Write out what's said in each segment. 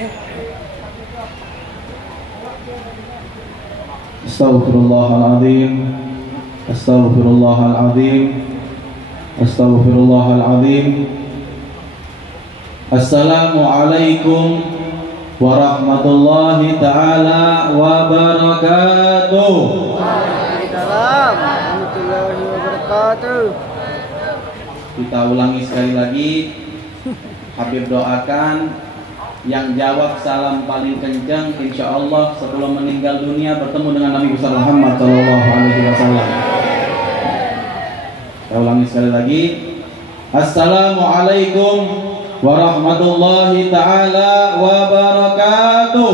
Astaghfirullahaladzim. Astaghfirullahaladzim. Astaghfirullahaladzim. Assalamualaikum warahmatullahi ta'ala wabarakatuh. Waalaikumsalam warahmatullahi wabarakatuh. Kita ulangi sekali lagi. Habib doakan, yang jawab salam paling kencang insya Allah sebelum meninggal dunia bertemu dengan Nabi besar Muhammad Sallallahu Alaihi Wasallam. Kita ulangi sekali lagi. Assalamualaikum warahmatullahi ta'ala wabarakatuh.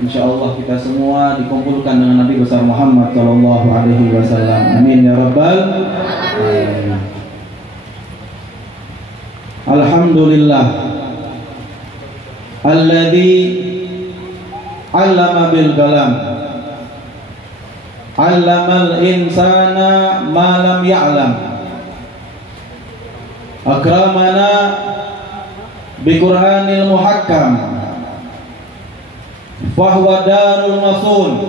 Insya Allah kita semua dikumpulkan dengan Nabi besar Muhammad Sallallahu Alaihi Wasallam. Amin ya Rabbal Alamin. Alhamdulillah alladzi 'allama bil qalam 'allamal insana ma lam ya'lam akramana bi Qur'anil muhakkam fahuwa darul masun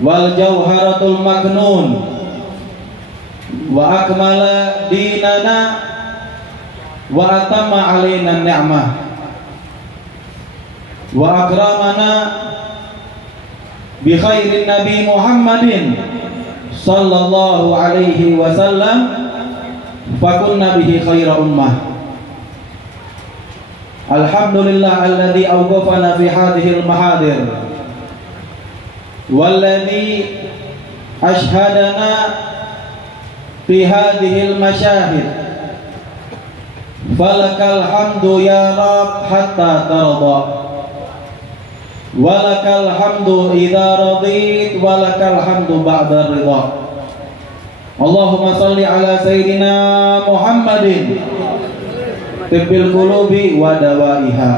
wal jawharatul maknun wa akmala dinana wa atamma alaina ni'mah wa akramana bi khairin nabi Muhammadin sallallahu alaihi wasallam fakunna bihi khaira ummah. Alhamdulillah alladzi awqafana fi hadhil mahadir walladzi ashhadana fi hadhil masyahid falakal hamdu ya Rabb hatta tarda walakal hamdu idza radit walakal hamdu ba'da ridha. Allahumma salli ala sayyidina Muhammadin tibbil qulubi wa dawaiha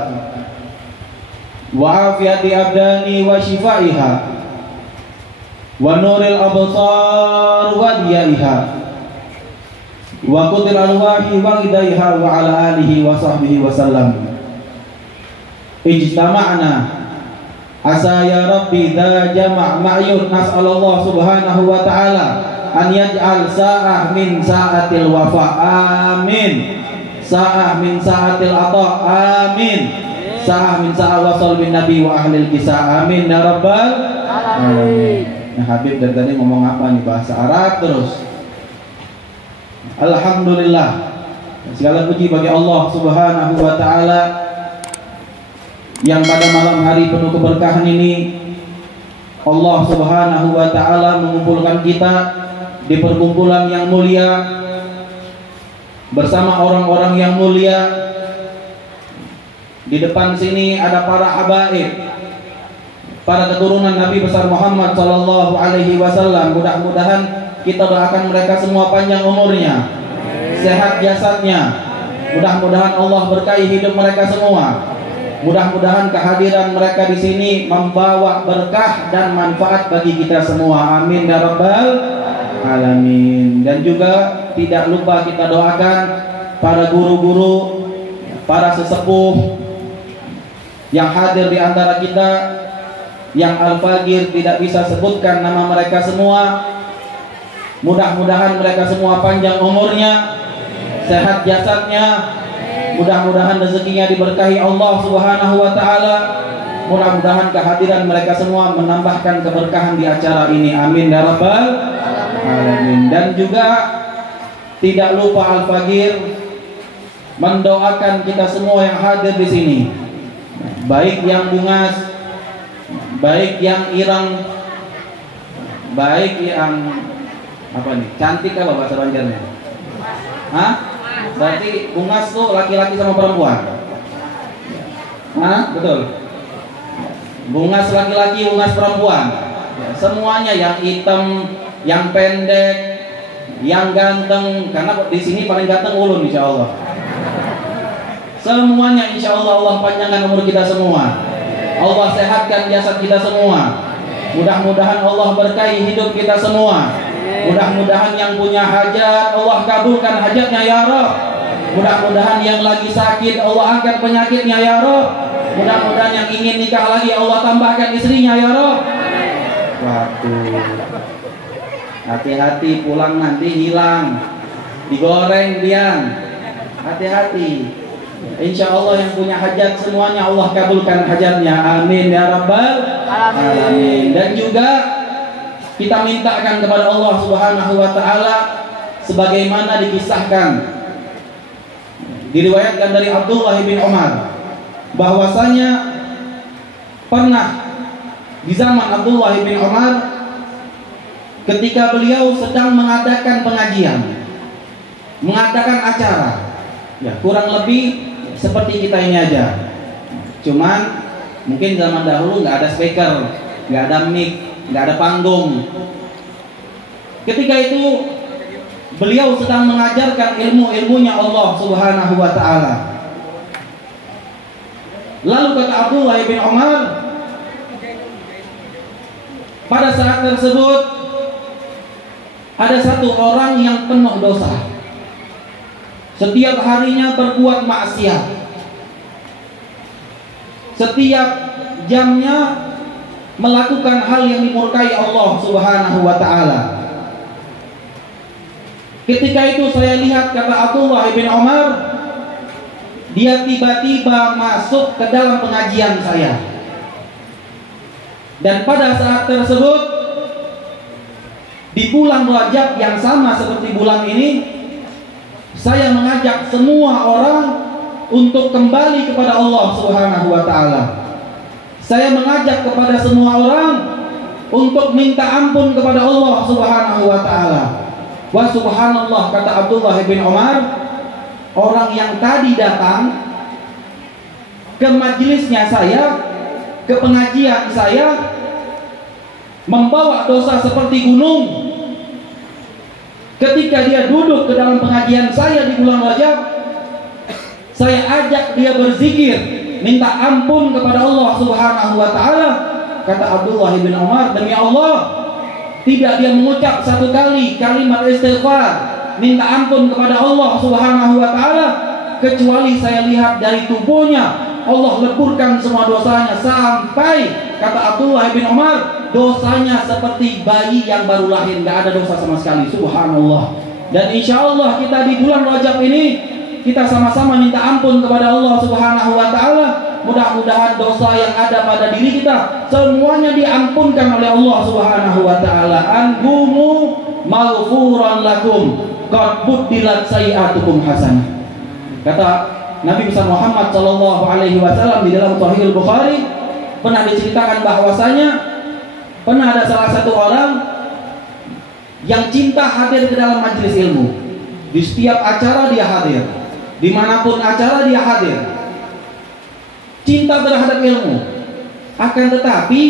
wa afiyati abdani wa shifaiha wa nuril absar wa diyaiha wa qutil alwahi wa idaiha wa ala alihi wa sahbihi wa sallam. Ijtama'na asa ya rabbi dha jama' ma'yun nas'alallah subhanahu wa ta'ala an yaj'al sa'ah min sa'atil wafa amin, sa'ah min sa'atil ata amin, sa'ah min sa'ah wasal bin nabi wa ahlil kisah amin ya rabbal alamin. Nah Habib dari tadi ngomong apa nih, bahasa Arab terus. Alhamdulillah, segala puji bagi Allah subhanahu wa ta'ala yang pada malam hari penuh keberkahan ini Allah subhanahu wa ta'ala mengumpulkan kita di perkumpulan yang mulia bersama orang-orang yang mulia. Di depan sini ada para habaib, para keturunan Nabi besar Muhammad sallallahu alaihi wasallam. Mudah-mudahan kita doakan mereka semua panjang umurnya, sehat jasadnya. Mudah-mudahan Allah berkahi hidup mereka semua. Mudah-mudahan kehadiran mereka di sini membawa berkah dan manfaat bagi kita semua. Amin ya rabbal alamin. Dan juga tidak lupa kita doakan para guru-guru, para sesepuh yang hadir di antara kita, yang Al-Fagir tidak bisa sebutkan nama mereka semua. Mudah-mudahan mereka semua panjang umurnya, sehat jasadnya. Mudah-mudahan rezekinya diberkahi Allah subhanahu wa ta'ala. Mudah-mudahan kehadiran mereka semua menambahkan keberkahan di acara ini. Amin ya rabbal alamin. Dan juga tidak lupa Al-Fagir mendoakan kita semua yang hadir di sini, baik yang bungas, baik yang irang, baik yang apa nih, cantik apa bahasa Banjarnya? Hah? Berarti bungas tuh laki-laki sama perempuan? Hah? Betul? Bungas laki-laki, bungas perempuan, ya, semuanya, yang hitam, yang pendek, yang ganteng. Karena di sini paling ganteng ulun insya Allah. Semuanya insya Allah Allah panjangkan umur kita semua. Allah sehatkan jasad kita semua. Mudah-mudahan Allah berkahi hidup kita semua. Mudah-mudahan yang punya hajat Allah kabulkan hajatnya ya Rabb. Mudah-mudahan yang lagi sakit Allah angkat penyakitnya ya Rabb. Mudah-mudahan yang ingin nikah lagi Allah tambahkan istrinya ya Rabb. Waduh, hati-hati pulang nanti hilang, digoreng Dian. Hati-hati. Insya Allah yang punya hajat semuanya Allah kabulkan hajatnya. Amin ya Rabbal Alamin. Dan juga kita mintakan kepada Allah Subhanahu wa Ta'ala sebagaimana dikisahkan, diriwayatkan dari Abdullah bin Umar bahwasanya pernah di zaman Abdullah bin Umar ketika beliau sedang mengadakan pengajian, mengadakan acara, ya kurang lebih seperti kita ini aja. Cuman mungkin zaman dahulu nggak ada speaker, nggak ada mic, nggak ada panggung. Ketika itu beliau sedang mengajarkan ilmu-ilmunya Allah Subhanahu wa Ta'ala. Lalu kata Abdullah bin Umar, pada saat tersebut ada satu orang yang penuh dosa, setiap harinya berbuat maksiat, setiap jamnya melakukan hal yang dimurkai Allah Subhanahu wa Ta'ala. Ketika itu saya lihat, kata Abdullah bin Umar, dia tiba-tiba masuk ke dalam pengajian saya. Dan pada saat tersebut, di bulan Rajab yang sama seperti bulan ini, saya mengajak semua orang untuk kembali kepada Allah Subhanahu wa Ta'ala. Saya mengajak kepada semua orang untuk minta ampun kepada Allah Subhanahu wa Ta'ala. Wa subhanallah, kata Abdullah bin Umar, orang yang tadi datang ke majelisnya saya, ke pengajian saya, membawa dosa seperti gunung. Ketika dia duduk ke dalam pengajian saya di bulan Rajab, saya ajak dia berzikir, minta ampun kepada Allah Subhanahu wa Ta'ala. Kata Abdullah bin Umar, demi Allah, tidak dia mengucap satu kali kalimat istighfar, minta ampun kepada Allah Subhanahu wa Ta'ala, kecuali saya lihat dari tubuhnya Allah leburkan semua dosanya, sampai kata Abdullah bin Umar, dosanya seperti bayi yang baru lahir, nggak ada dosa sama sekali. Subhanallah. Dan insya Allah kita di bulan Rajab ini kita sama-sama minta ampun kepada Allah Subhanahu wa Ta'ala. Mudah-mudahan dosa yang ada pada diri kita semuanya diampunkan oleh Allah Subhanahu wa Ta'ala. Anhumu maghfuran lakum qad buddilat sayi'atukum hasanah. Kata Nabi besar Muhammad sallallahu alaihi wasallam di dalam Sahih Bukhari, pernah diceritakan bahwasanya pernah ada salah satu orang yang cinta hadir ke dalam majelis ilmu. Di setiap acara dia hadir, dimanapun acara dia hadir, cinta terhadap ilmu. Akan tetapi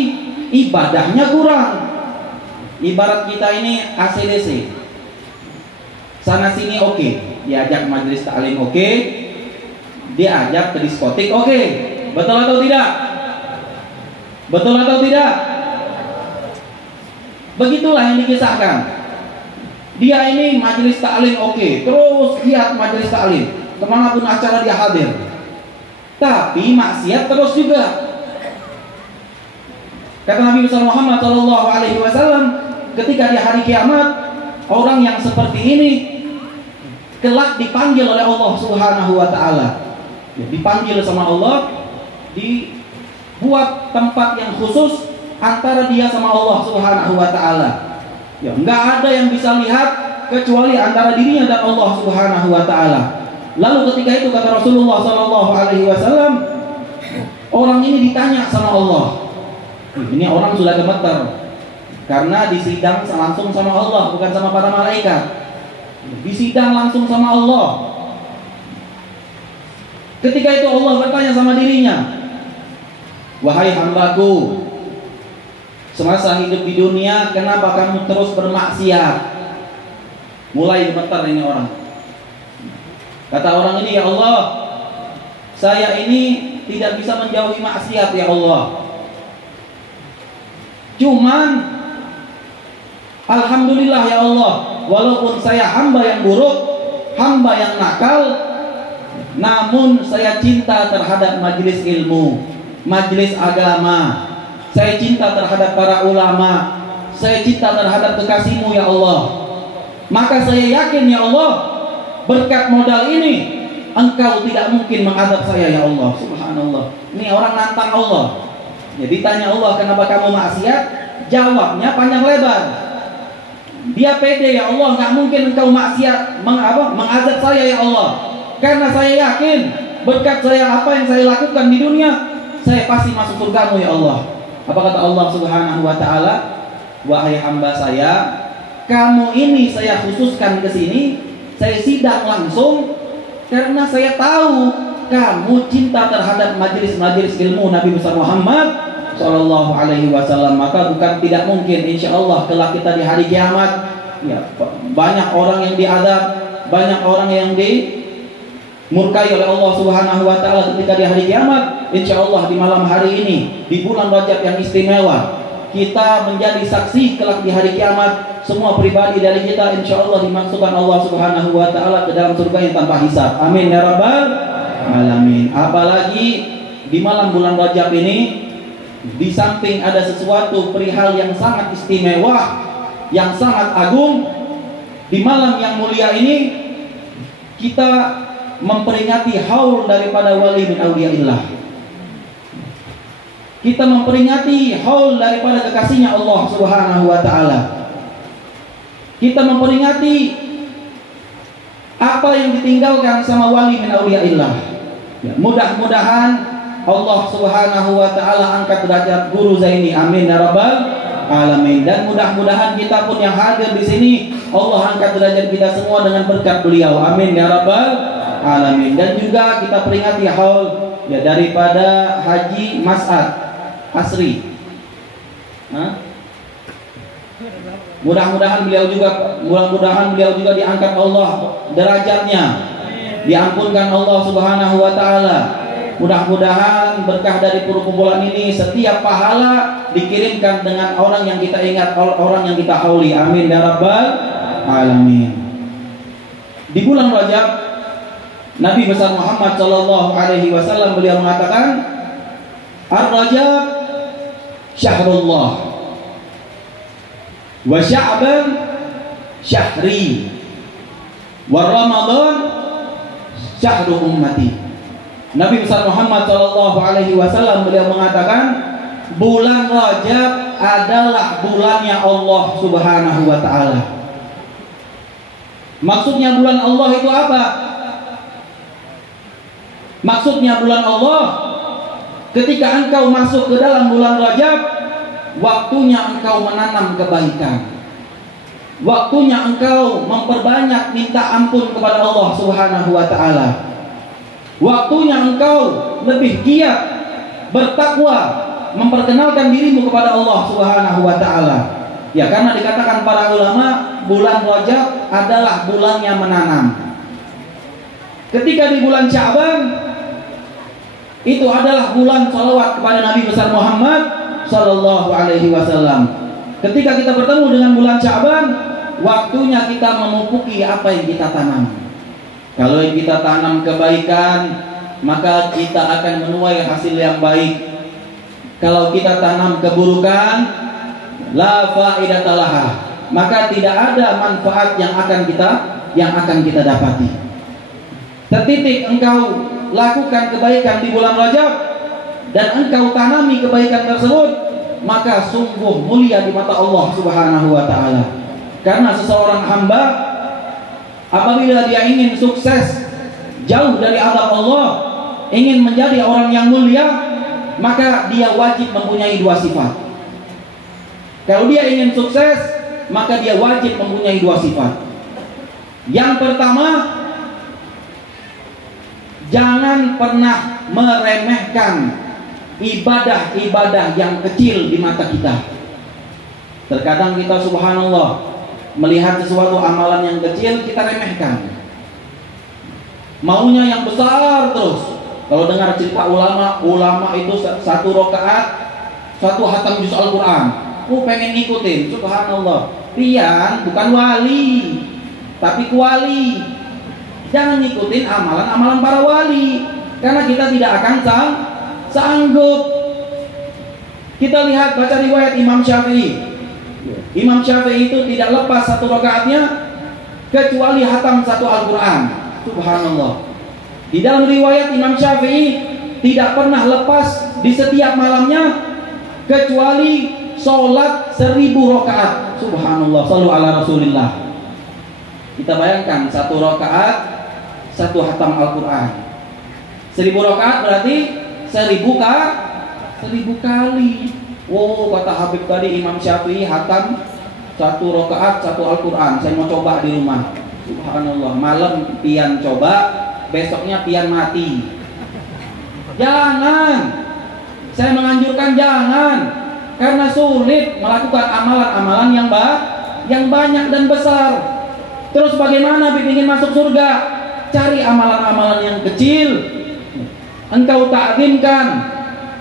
ibadahnya kurang. Ibarat kita ini ACDC, sana sini oke, diajak majelis taklim oke, diajak ke diskotik oke. Betul atau tidak? Betul atau tidak? Begitulah yang dikisahkan. Dia ini majelis taklim oke, terus lihat majelis taklim, kemanapun acara dia hadir, tapi maksiat terus juga. Kata Nabi besar Muhammad sallallahu alaihi wasallam, ketika di hari kiamat, orang yang seperti ini kelak dipanggil oleh Allah Subhanahu wa Ta'ala. Dipanggil sama Allah, dibuat tempat yang khusus antara dia sama Allah Subhanahu wa Ta'ala. Ya, enggak ada yang bisa lihat kecuali antara dirinya dan Allah Subhanahu wa Ta'ala. Lalu ketika itu kata Rasulullah sallallahu alaihi wasallam, orang ini ditanya sama Allah. Ini orang sudah gemeter karena disidang langsung sama Allah, bukan sama para malaikat. Disidang langsung sama Allah. Ketika itu Allah bertanya sama dirinya, wahai hambaku, semasa hidup di dunia kenapa kamu terus bermaksiat? Mulai gemeter ini orang. Kata orang ini, ya Allah, saya ini tidak bisa menjauhi maksiat ya Allah. Cuman Alhamdulillah ya Allah, walaupun saya hamba yang buruk, hamba yang nakal, namun saya cinta terhadap majelis ilmu, majelis agama. Saya cinta terhadap para ulama. Saya cinta terhadap kekasih-Mu ya Allah. Maka saya yakin ya Allah, berkat modal ini Engkau tidak mungkin mengadab saya ya Allah. Subhanallah. Ini orang nantang Allah. Jadi tanya Allah, kenapa kamu maksiat? Jawabnya panjang lebar. Dia pede ya Allah, nggak mungkin Engkau maksiat mengadab saya ya Allah. Karena saya yakin berkat saya, apa yang saya lakukan di dunia, saya pasti masuk surga-Mu ya Allah. Apa kata Allah Subhanahu wa ta'ala? Wahai hamba saya, kamu ini saya khususkan ke sini, saya sidang langsung karena saya tahu kamu cinta terhadap majelis-majelis ilmu Nabi besar Muhammad sallallahu alaihi wasallam. Maka bukan tidak mungkin insyaallah kelak kita di hari kiamat ya, banyak orang yang diadab, banyak orang yang dimurkai oleh Allah Subhanahu wa taala ketika di hari kiamat. Insyaallah di malam hari ini, di bulan Rajab yang istimewa, kita menjadi saksi kelak di hari kiamat. Semua pribadi dari kita insyaallah dimasukkan Allah Subhanahu wa taala ke dalam surga yang tanpa hisab. Amin ya rabbal alamin. Apalagi di malam bulan Rajab ini, di samping ada sesuatu perihal yang sangat istimewa, yang sangat agung, di malam yang mulia ini kita memperingati haul daripada wali min auliyaillah. Kita memperingati haul daripada kekasihnya Allah Subhanahu wa ta'ala. Kita memperingati apa yang ditinggalkan sama wali min auliyaillah ya, mudah-mudahan Allah Subhanahu wa ta'ala angkat derajat Guru Zaini, amin ya rabbal alamin. Dan mudah-mudahan kita pun yang hadir di sini Allah angkat derajat kita semua dengan berkat beliau, amin ya rabbal alamin. Dan juga kita peringati haul ya daripada Haji Mas'ad Asri. Mudah-mudahan beliau juga diangkat Allah derajatnya, diampunkan Allah Subhanahu wa taala. Mudah-mudahan berkah dari perkumpulan ini setiap pahala dikirimkan dengan orang yang kita ingat, orang yang kita hauli, amin ya rabbal alamin. Di bulan Rajab Nabi besar Muhammad sallallahu alaihi wasallam beliau mengatakan, Ar-Rajab syahrullah wa Sya'ban syahri wa Ramadan syahru ummati. Nabi besar Muhammad sallallahu alaihi wasallam beliau mengatakan, bulan Rajab adalah bulannya Allah Subhanahu wa taala. Maksudnya bulan Allah itu apa? Maksudnya bulan Allah, ketika engkau masuk ke dalam bulan Rajab, waktunya engkau menanam kebaikan, waktunya engkau memperbanyak minta ampun kepada Allah Subhanahu wa ta'ala, waktunya engkau lebih giat bertakwa, memperkenalkan dirimu kepada Allah Subhanahu wa ta'ala. Ya, karena dikatakan para ulama, bulan Rajab adalah bulannya menanam. Ketika di bulan Sya'ban, itu adalah bulan salawat kepada Nabi besar Muhammad sallallahu alaihi wasallam. Ketika kita bertemu dengan bulan Sya'ban, waktunya kita memupuki apa yang kita tanam. Kalau yang kita tanam kebaikan, maka kita akan menuai hasil yang baik. Kalau kita tanam keburukan, la faidatalah, maka tidak ada manfaat yang akan kita dapati. Setitik engkau lakukan kebaikan di bulan Rajab dan engkau tanami kebaikan tersebut, maka sungguh mulia di mata Allah Subhanahu wa ta'ala. Karena seseorang hamba apabila dia ingin sukses jauh dari azab Allah, ingin menjadi orang yang mulia, maka dia wajib mempunyai dua sifat. Kalau dia ingin sukses, maka dia wajib mempunyai dua sifat. Yang pertama, jangan pernah meremehkan ibadah-ibadah yang kecil di mata kita. Terkadang kita subhanallah melihat sesuatu amalan yang kecil kita remehkan, maunya yang besar terus. Kalau dengar cerita ulama itu satu rakaat, satu hatam juz Al-Quran, pengen ngikutin. Subhanallah. Pian bukan wali, tapi kuali. Jangan ngikutin amalan-amalan para wali, karena kita tidak akan sanggup. Kita lihat baca riwayat Imam Syafi'i. Imam Syafi'i itu tidak lepas satu rakaatnya kecuali hatam satu Al-Quran. Subhanallah. Di dalam riwayat Imam Syafi'i tidak pernah lepas di setiap malamnya kecuali sholat 1000 rakaat. Subhanallah. Shallu ala Rasulillah. Kita bayangkan satu rakaat satu hatam Al-Quran. 1000 rakaat berarti 1000 kali. Wow, kata Habib tadi Imam Syafi'i hatam satu rakaat satu Al-Quran. Saya mau coba di rumah. Subhanallah. Malam pian coba, besoknya pian mati. Jangan. Saya menganjurkan jangan, karena sulit melakukan amalan-amalan yang banyak dan besar. Terus bagaimana ingin masuk surga? Cari amalan-amalan yang kecil. Engkau ta'zimkan,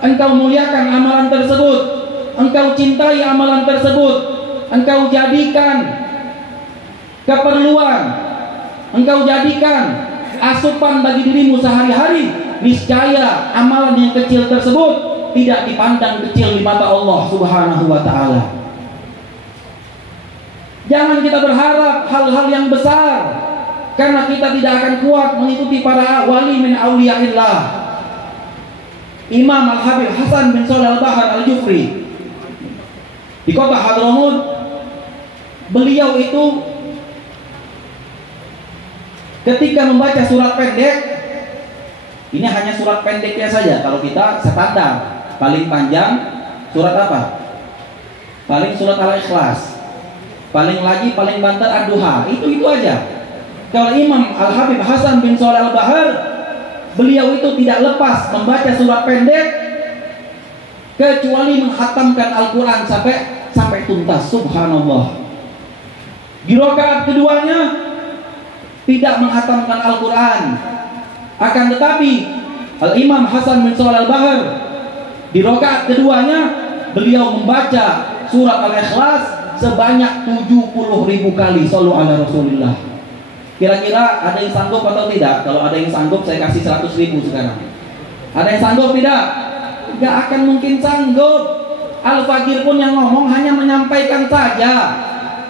engkau muliakan amalan tersebut, engkau cintai amalan tersebut, engkau jadikan keperluan, engkau jadikan asupan bagi dirimu sehari-hari. Niscaya amalan yang kecil tersebut tidak dipandang kecil di mata Allah Subhanahu wa ta'ala. Jangan kita berharap hal-hal yang besar, karena kita tidak akan kuat mengikuti para wali min awliyaillah. Imam Al-Habib Hasan bin Shalih Al-Bahar Al-Jufri di kota Hadramut, beliau itu ketika membaca surat pendek, ini hanya surat pendeknya saja. Kalau kita standar paling panjang surat apa? Paling surat Al-Ikhlas, paling lagi paling banter Ad-Duha. Itu aja. Kalau Imam Al-Habib Hasan bin Shalih Al-Bahar, beliau itu tidak lepas membaca surat pendek kecuali menghatamkan Al-Quran sampai tuntas. Subhanallah. Di rakaat keduanya tidak menghatamkan Al-Quran. Akan tetapi Al-Imam Hasan bin Shalih Al-Bahar di rakaat keduanya beliau membaca surat Al-Ikhlas sebanyak 70.000 kali. Shallu ala Rasulillah. Kira-kira ada yang sanggup atau tidak? Kalau ada yang sanggup, saya kasih 100.000 sekarang. Ada yang sanggup tidak? Gak akan mungkin sanggup. Al-Fakir pun yang ngomong hanya menyampaikan saja.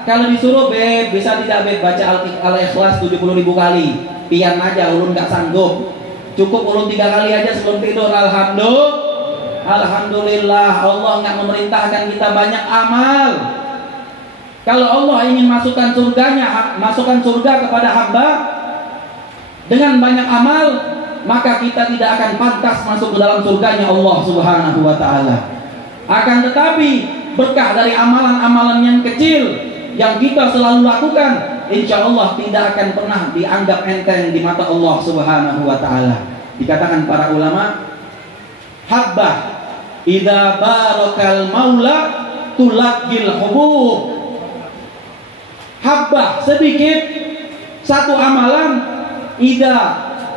Kalau disuruh beb, bisa tidak beb baca Al-Ikhlas 70.000 kali? Pian aja, ulun gak sanggup. Cukup ulun 3 kali aja sebelum tidur. Alhamdulillah, Allah gak memerintahkan kita banyak amal. Kalau Allah ingin masukkan surga kepada hamba dengan banyak amal, maka kita tidak akan pantas masuk ke dalam surganya Allah Subhanahu wa ta'ala. Akan tetapi berkah dari amalan-amalan yang kecil yang kita selalu lakukan, insya Allah tidak akan pernah dianggap enteng di mata Allah Subhanahu wa ta'ala. Dikatakan para ulama, habbah idza barakal maula tulaqil hubub. Habbah sedikit satu amalan, idza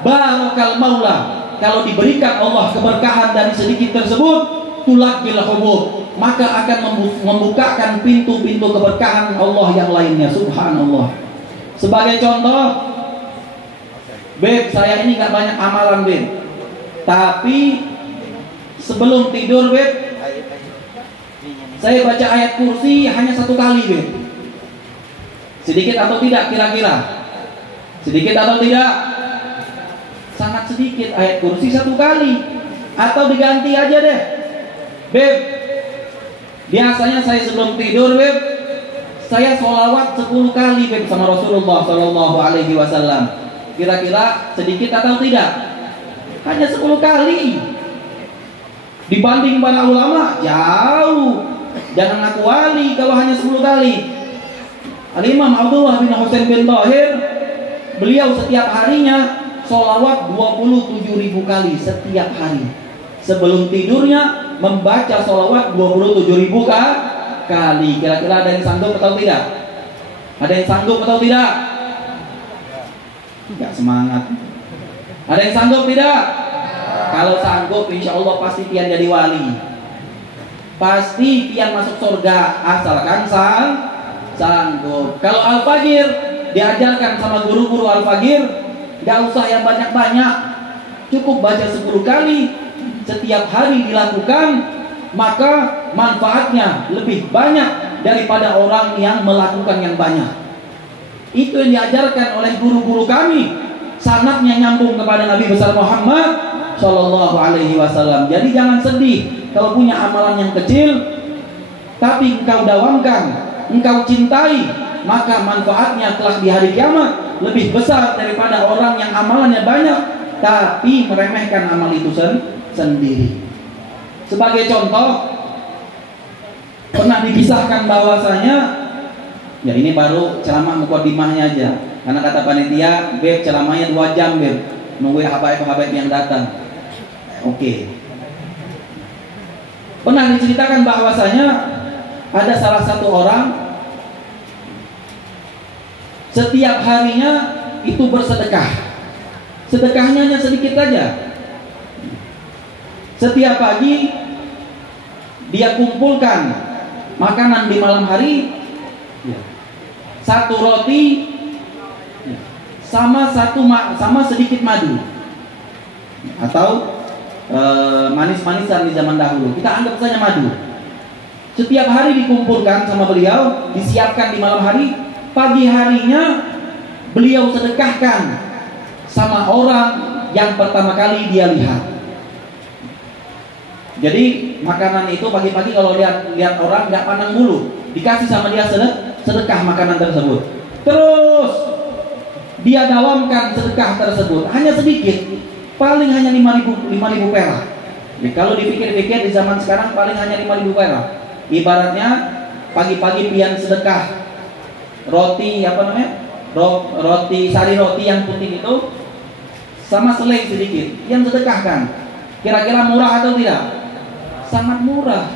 barakal maula, kalau diberikan Allah keberkahan dari sedikit tersebut, tulaqil hubub, maka akan membukakan pintu-pintu keberkahan Allah yang lainnya. Subhanallah. Sebagai contoh, beb, saya ini gak banyak amalan beb, tapi sebelum tidur beb, saya baca ayat kursi hanya 1 kali beb. Sedikit atau tidak kira-kira? Sedikit atau tidak? Sangat sedikit. Ayat kursi 1 kali. Atau diganti aja deh beb, biasanya saya sebelum tidur beb, saya sholawat 10 kali beb sama Rasulullah Sallallahu Alaihi Wasallam. Kira-kira sedikit atau tidak? Hanya 10 kali. Dibanding para ulama jauh. Jangan ngaku wali kalau hanya 10 kali. Al-Imam Abdullah bin Husain bin Tahir, beliau setiap harinya sholawat 27.000 kali setiap hari. Sebelum tidurnya membaca sholawat 27.000 kali. Kira-kira ada yang sanggup atau tidak? Ada yang sanggup atau tidak? Tidak semangat. Ada yang sanggup tidak? Kalau sanggup, insya Allah pasti pian jadi wali. pasti pian masuk surga asalkan sanggup. Kalau Al-Fajr diajarkan sama guru-guru Al-Fajr, gak usah yang banyak-banyak, cukup baca 10 kali setiap hari dilakukan, maka manfaatnya lebih banyak daripada orang yang melakukan yang banyak. Itu yang diajarkan oleh guru-guru kami, sanadnya nyambung kepada Nabi besar Muhammad Shallallahu Alaihi Wasallam. Jadi jangan sedih kalau punya amalan yang kecil, tapi engkau dawamkan, engkau cintai, maka manfaatnya kelak di hari kiamat lebih besar daripada orang yang amalannya banyak tapi meremehkan amal itu sendiri. Sebagai contoh, pernah dikisahkan bahwasanya, ya ini baru ceramah mukadimahnya aja, karena kata panitia, Beb ceramahnya 2 jam Beb, nunggu habaib-habaib yang datang. Oke. Pernah diceritakan bahwasanya ada salah satu orang setiap harinya itu bersedekah. Sedekahnya hanya sedikit saja. Setiap pagi dia kumpulkan makanan di malam hari, 1 roti sama sedikit madu atau manis-manisan di zaman dahulu. Kita anggap saja madu. Setiap hari dikumpulkan sama beliau, disiapkan di malam hari. Pagi harinya beliau sedekahkan sama orang yang pertama kali dia lihat. Jadi makanan itu pagi-pagi kalau lihat orang nggak pandang bulu, dikasih sama dia sedekah makanan tersebut. Terus dia dawamkan sedekah tersebut, hanya sedikit, paling hanya 5.000 perak. Ya, kalau dipikir-pikir di zaman sekarang paling hanya 5.000 perak. Ibaratnya pagi-pagi pian sedekah roti roti sari roti yang putih itu sama selai sedikit yang sedekahkan. Kira-kira murah atau tidak? Sangat murah.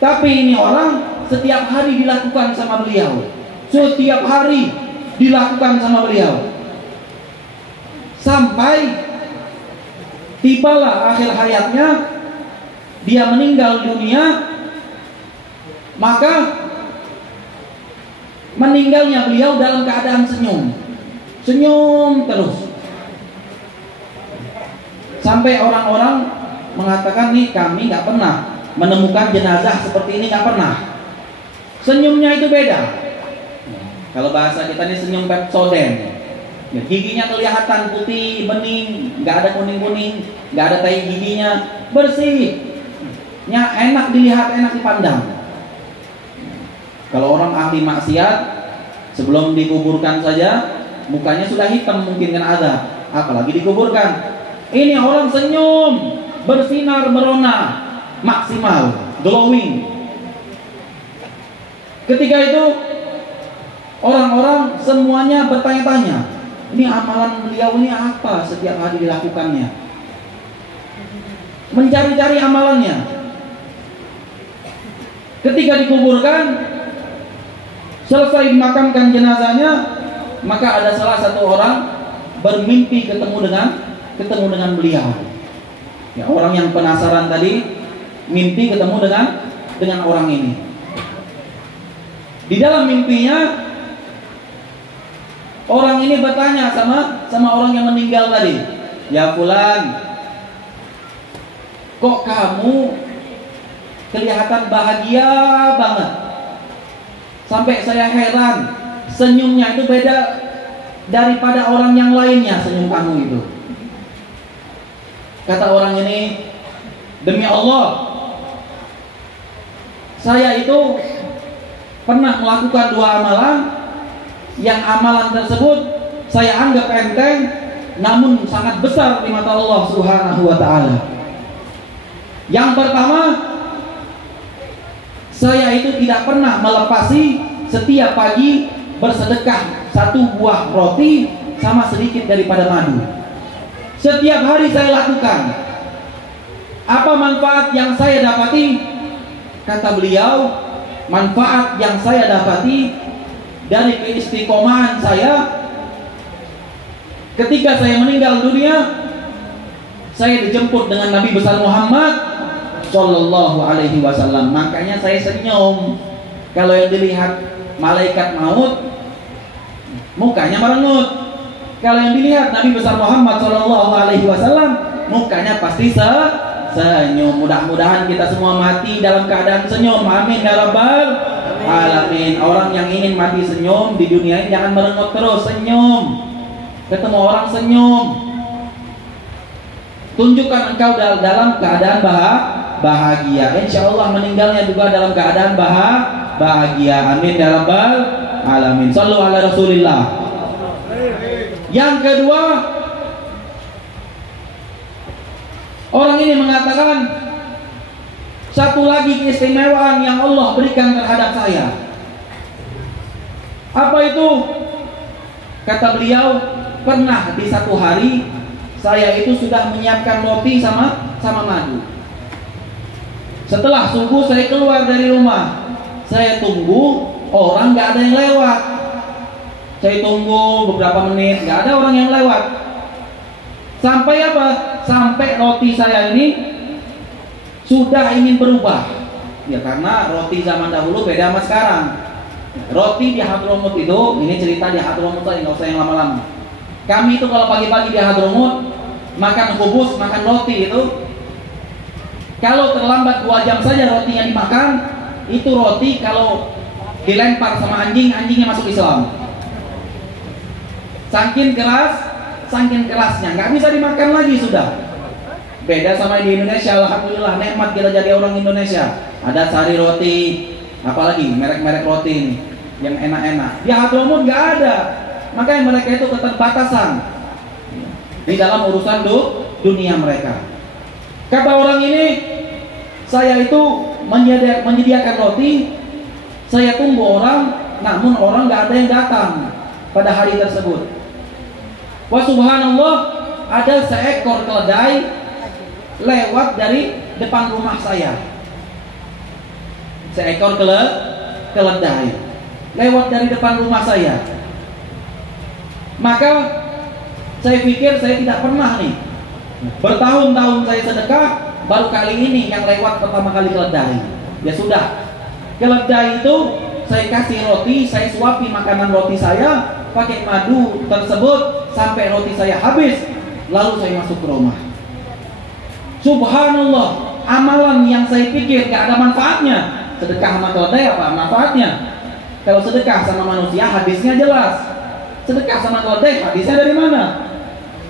Tapi ini orang setiap hari dilakukan sama beliau. Setiap hari dilakukan sama beliau. Sampai tibalah akhir hayatnya, dia meninggal dunia, maka meninggalnya beliau dalam keadaan senyum terus. Sampai orang-orang mengatakan, nih kami nggak pernah menemukan jenazah seperti ini, nggak pernah. Senyumnya itu beda. Kalau bahasa kita ini senyum Pepsodent. Ya, giginya kelihatan putih, bening, nggak ada kuning-kuning, nggak ada tai giginya, bersih. Ya, enak dilihat, enak dipandang. Kalau orang ahli maksiat, sebelum dikuburkan saja mukanya sudah hitam mungkin kan ada, apalagi dikuburkan. Ini orang senyum, bersinar merona, maksimal, glowing. Ketika itu orang-orang semuanya bertanya-tanya, ini amalan beliau ini apa setiap hari dilakukannya? Mencari-cari amalannya. Ketika dikuburkan, selesai dimakamkan jenazahnya, maka ada salah satu orang bermimpi ketemu dengan beliau. Ya, orang yang penasaran tadi mimpi ketemu dengan orang ini. Di dalam mimpinya orang ini bertanya sama orang yang meninggal tadi, "Ya fulan, kok kamu kelihatan bahagia banget? Sampai saya heran, senyumnya itu beda daripada orang yang lainnya senyum kamu itu." Kata orang ini, "Demi Allah, saya itu pernah melakukan 2 amalan, yang amalan tersebut saya anggap enteng, namun sangat besar di mata Allah Subhanahu wa ta'ala. Yang pertama, saya itu tidak pernah melepasi setiap pagi bersedekah 1 buah roti sama sedikit daripada madu. Setiap hari saya lakukan. Apa manfaat yang saya dapati?" Kata beliau, "Manfaat yang saya dapati dari keistiqomahan saya, ketika saya meninggal dunia, saya dijemput dengan Nabi besar Muhammad Sallallahu Alaihi Wasallam. Makanya saya senyum kalau yang dilihat malaikat maut mukanya merengut. Kalau yang dilihat Nabi besar Muhammad Sallallahu Alaihi Wasallam mukanya pasti senyum. Mudah-mudahan kita semua mati dalam keadaan senyum. Amin ya rabbal alamin. Orang yang ingin mati senyum di dunia ini jangan merengut terus, senyum. Ketemu orang senyum. Tunjukkan engkau dalam keadaan bahagia. Insya Allah meninggalnya juga dalam keadaan bahagia. Amin ya rabbal alamin. Sallu ala Rasulillah. Yang kedua, orang ini mengatakan satu lagi keistimewaan yang Allah berikan terhadap saya. Apa itu? Kata beliau, pernah di satu hari saya itu sudah menyiapkan roti sama madu. Setelah subuh saya keluar dari rumah. Saya tunggu orang gak ada yang lewat. Saya tunggu beberapa menit, gak ada orang yang lewat. Sampai apa? Sampai roti saya ini sudah ingin berubah. Ya karena roti zaman dahulu beda sama sekarang. Roti di Hadramut itu, ini cerita di Hadramut saja, nggak usah yang lama-lama. Kami itu kalau pagi-pagi di Hadramut makan kubus, makan roti itu, kalau terlambat 2 jam saja rotinya dimakan, itu roti kalau dilempar sama anjing, anjingnya masuk Islam. Saking kerasnya, nggak bisa dimakan lagi sudah. Beda sama di Indonesia, alhamdulillah nikmat kita jadi orang Indonesia. Ada sari roti, apalagi merek-merek roti ini yang enak-enak. Di Hadramut nggak ada, makanya mereka itu keterbatasan di dalam urusan dunia mereka. Kata orang ini, saya itu menyediakan roti, saya tunggu orang, namun orang nggak ada yang datang pada hari tersebut. Wah subhanallah, ada seekor keledai lewat dari depan rumah saya. Seekor keledai lewat dari depan rumah saya. Maka saya pikir saya tidak pernah nih, bertahun-tahun saya sedekah, baru kali ini yang lewat pertama kali keledai. Ya sudah, keledai itu saya kasih roti, saya suapi makanan roti saya pakai madu tersebut sampai roti saya habis, lalu saya masuk ke rumah. Subhanallah, amalan yang saya pikir gak ada manfaatnya. Sedekah sama keledai apa manfaatnya? Kalau sedekah sama manusia habisnya jelas. Sedekah sama keledai habisnya dari mana?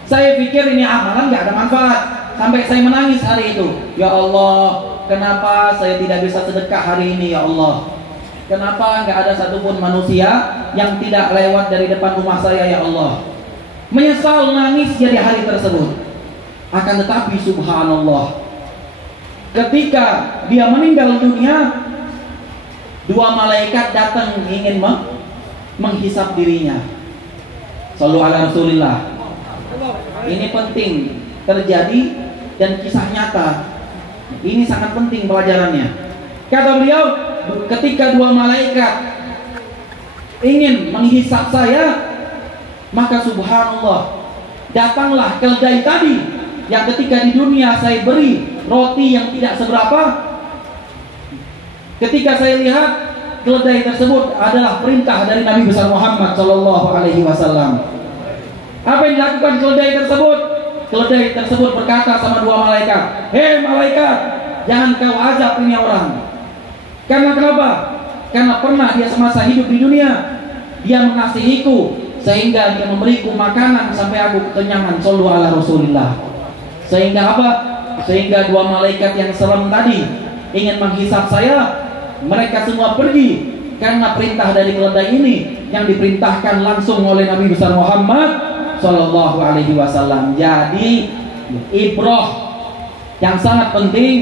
Saya pikir ini amalan gak ada manfaat. Sampai saya menangis hari itu. Ya Allah, kenapa saya tidak bisa sedekah hari ini ya Allah? Kenapa gak ada satupun manusia yang tidak lewat dari depan rumah saya ya Allah? Menyesal, nangis jadi hari tersebut. Akan tetapi subhanallah, ketika dia meninggal dunia, 2 malaikat datang ingin menghisap dirinya. Sallu ala Rasulillah. Ini penting terjadi dan kisah nyata. Ini sangat penting pelajarannya. Kata beliau, ketika 2 malaikat ingin menghisap saya, maka subhanallah, datanglah keledai tadi yang ketika di dunia saya beri roti yang tidak seberapa. Ketika saya lihat keledai tersebut adalah perintah dari Nabi besar Muhammad Sallallahu Alaihi Wasallam. Apa yang dilakukan keledai tersebut? Keledai tersebut berkata sama 2 malaikat, hei malaikat, jangan kau azab ini orang. Karena kenapa? Karena pernah dia semasa hidup di dunia, dia mengasihiku sehingga dia memberiku makanan sampai aku kekenyangan. Sallu ala Rasulillah. Sehingga apa? Sehingga 2 malaikat yang serem tadi ingin menghisap saya, mereka semua pergi karena perintah dari keledai ini yang diperintahkan langsung oleh Nabi besar Muhammad Sallallahu Alaihi Wasallam. Jadi ibrah yang sangat penting,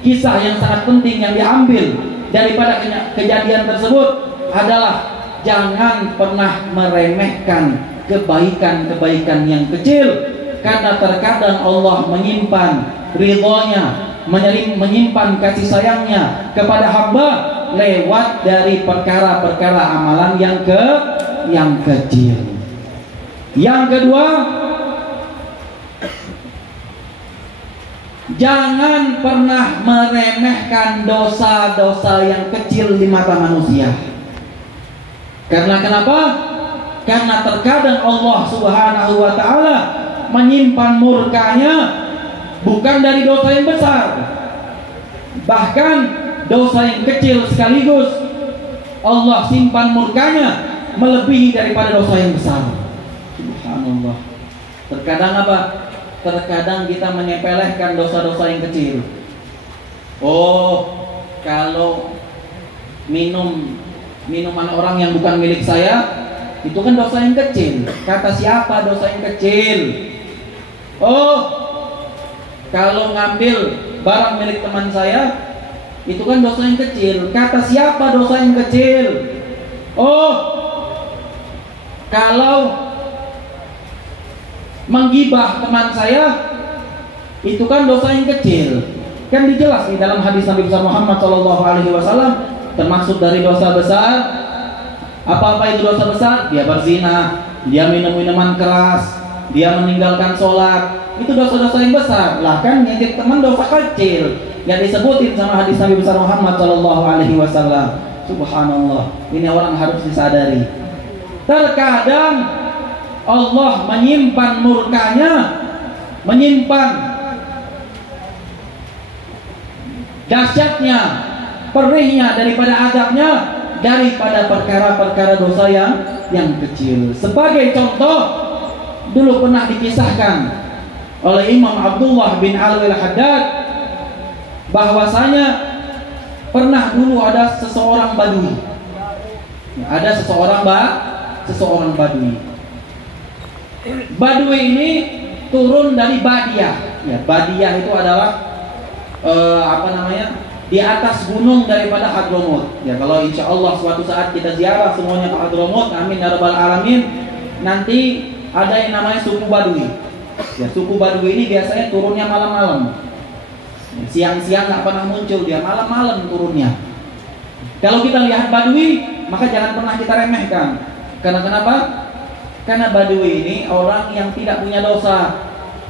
kisah yang sangat penting yang diambil daripada kejadian tersebut adalah jangan pernah meremehkan kebaikan-kebaikan yang kecil. Karena terkadang Allah menyimpan ridhonya, menyimpan kasih sayangnya kepada hamba lewat dari perkara-perkara amalan yang kecil. Yang kedua, Jangan pernah meremehkan dosa-dosa yang kecil di mata manusia. Karena kenapa? Karena terkadang Allah Subhanahu wa ta'ala menyimpan murkanya bukan dari dosa yang besar, bahkan dosa yang kecil sekaligus Allah simpan murkanya melebihi daripada dosa yang besar. Subhanallah. Terkadang apa? Terkadang kita menyepelekan dosa-dosa yang kecil. Oh, kalau minuman orang yang bukan milik saya, itu kan dosa yang kecil. Kata siapa dosa yang kecil? Oh, kalau ngambil barang milik teman saya, itu kan dosa yang kecil. Kata siapa dosa yang kecil? Oh, kalau menggibah teman saya, itu kan dosa yang kecil. Kan dijelas di dalam hadis Nabi besar Muhammad SAW, termasuk dari dosa besar. Apa-apa itu dosa besar? Dia berzina, dia minum minuman keras, dia meninggalkan sholat. Itu dosa-dosa yang besar. Lah kan ngintip teman dosa kecil, yang disebutin sama hadis Nabi besar Muhammad SAW. Subhanallah. Ini orang harus disadari. Terkadang Allah menyimpan murkanya, menyimpan dahsyatnya, perihnya daripada azabnya, daripada perkara-perkara dosa yang kecil. Sebagai contoh, dulu pernah dikisahkan oleh Imam Abdullah bin Alwi al-Haddad bahwasanya pernah dulu ada seseorang badui. Ada seseorang badui. Badui ini turun dari Badiah. Ya, Badiah itu adalah di atas gunung daripada Hadramut. Ya, kalau insya Allah suatu saat kita ziarah semuanya ke Hadramut, amin ya rabbal alamin. Nanti ada yang namanya suku Badui. Ya, suku Badui ini biasanya turunnya malam-malam. Siang-siang nggak pernah muncul, dia malam-malam turunnya. Kalau kita lihat Badui, maka jangan pernah kita remehkan. Karena kenapa? Karena Badui ini orang yang tidak punya dosa.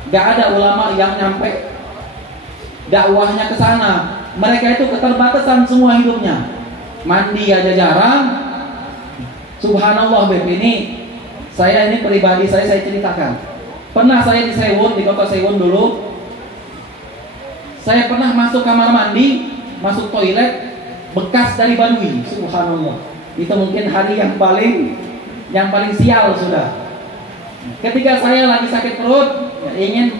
Gak ada ulama yang nyampe dakwahnya ke sana. Mereka itu keterbatasan semua hidupnya. Mandi aja jarang. Subhanallah, Beb, saya ini pribadi saya ceritakan. Pernah saya di Sewon, di kota Sewon dulu. Saya pernah masuk kamar mandi, masuk toilet, bekas dari Badui. Subhanallah. Itu mungkin hari yang paling sial sudah. Ketika saya lagi sakit perut, ingin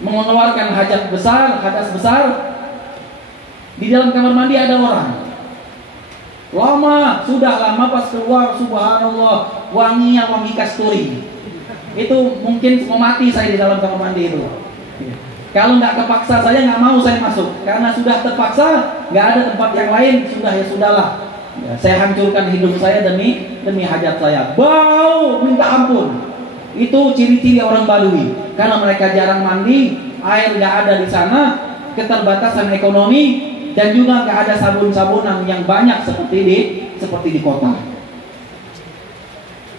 mengeluarkan hadas besar, di dalam kamar mandi ada orang. Sudah lama pas keluar, subhanallah, wanginya wangi kasturi. Itu mungkin mau mati saya di dalam kamar mandi itu. Kalau nggak kepaksa saya nggak mau saya masuk, karena sudah terpaksa, nggak ada tempat yang lain, ya sudahlah. Ya, saya hancurkan hidup saya demi hajat saya. Bau minta ampun. Itu ciri-ciri orang Badui. Karena mereka jarang mandi, air nggak ada di sana, keterbatasan ekonomi, dan juga nggak ada sabun-sabunan yang banyak seperti di kota.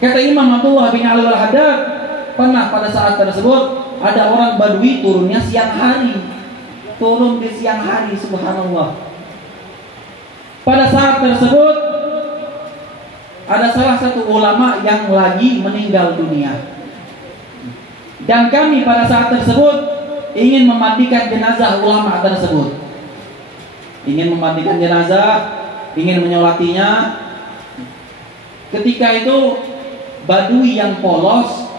Kata Imam Abdullah bin Alwi al-Haddad, pernah pada saat tersebut ada orang Badui turunnya siang hari, turun di siang hari, subhanallah. Pada saat tersebut ada salah satu ulama yang lagi meninggal dunia, dan kami pada saat tersebut ingin memandikan jenazah ulama tersebut, ingin memandikan jenazah, ingin menyolatinya. Ketika itu Badui yang polos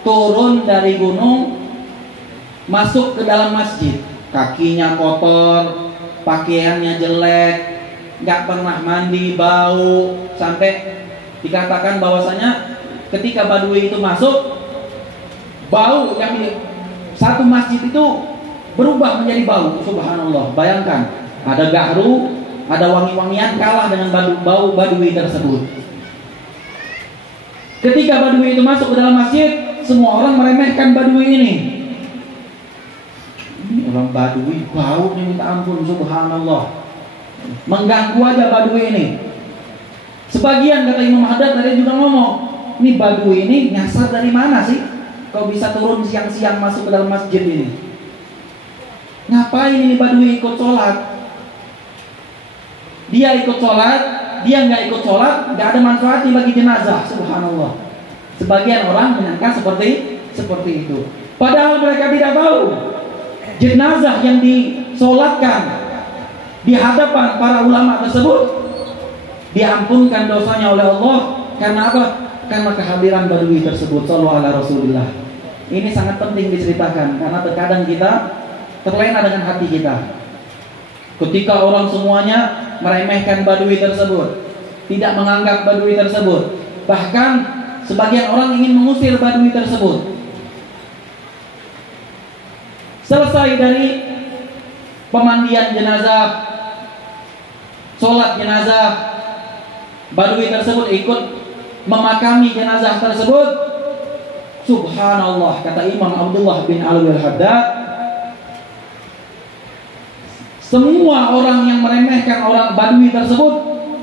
turun dari gunung, masuk ke dalam masjid, kakinya kotor, pakaiannya jelek, nggak pernah mandi, bau, sampai dikatakan bahwasanya ketika Badui itu masuk, bau yang di satu masjid itu berubah menjadi bau. Subhanallah, bayangkan, ada gahru, ada wangi-wangian kalah dengan bau Badui tersebut. Ketika Badui itu masuk ke dalam masjid, semua orang meremehkan Badui ini. Orang Badui bau minta ampun, subhanallah. Mengganggu aja Badui ini. Sebagian kata Imam Haddad tadi juga ngomong, ini Badui ini nyasar dari mana sih? Kau bisa turun siang-siang masuk ke dalam masjid ini? ngapain ini Badui ikut sholat? Dia ikut sholat, dia nggak ikut sholat, nggak ada manfaatnya bagi jenazah. Subhanallah. Sebagian orang menyangka seperti itu. Padahal mereka tidak tahu jenazah yang disolatkan di hadapan para ulama tersebut diampunkan dosanya oleh Allah. Karena apa? Karena kehadiran Badui tersebut. Shallallahu ala Rasulillah. Ini sangat penting diceritakan karena terkadang kita terlena dengan hati kita. Ketika orang semuanya meremehkan Badui tersebut, tidak menganggap Badui tersebut, bahkan sebagian orang ingin mengusir Badui tersebut. Selesai dari pemandian jenazah, sholat jenazah, Badui tersebut ikut memakami jenazah tersebut. Subhanallah, kata Imam Abdullah bin Alwi al-Haddad, semua orang yang meremehkan orang Badui tersebut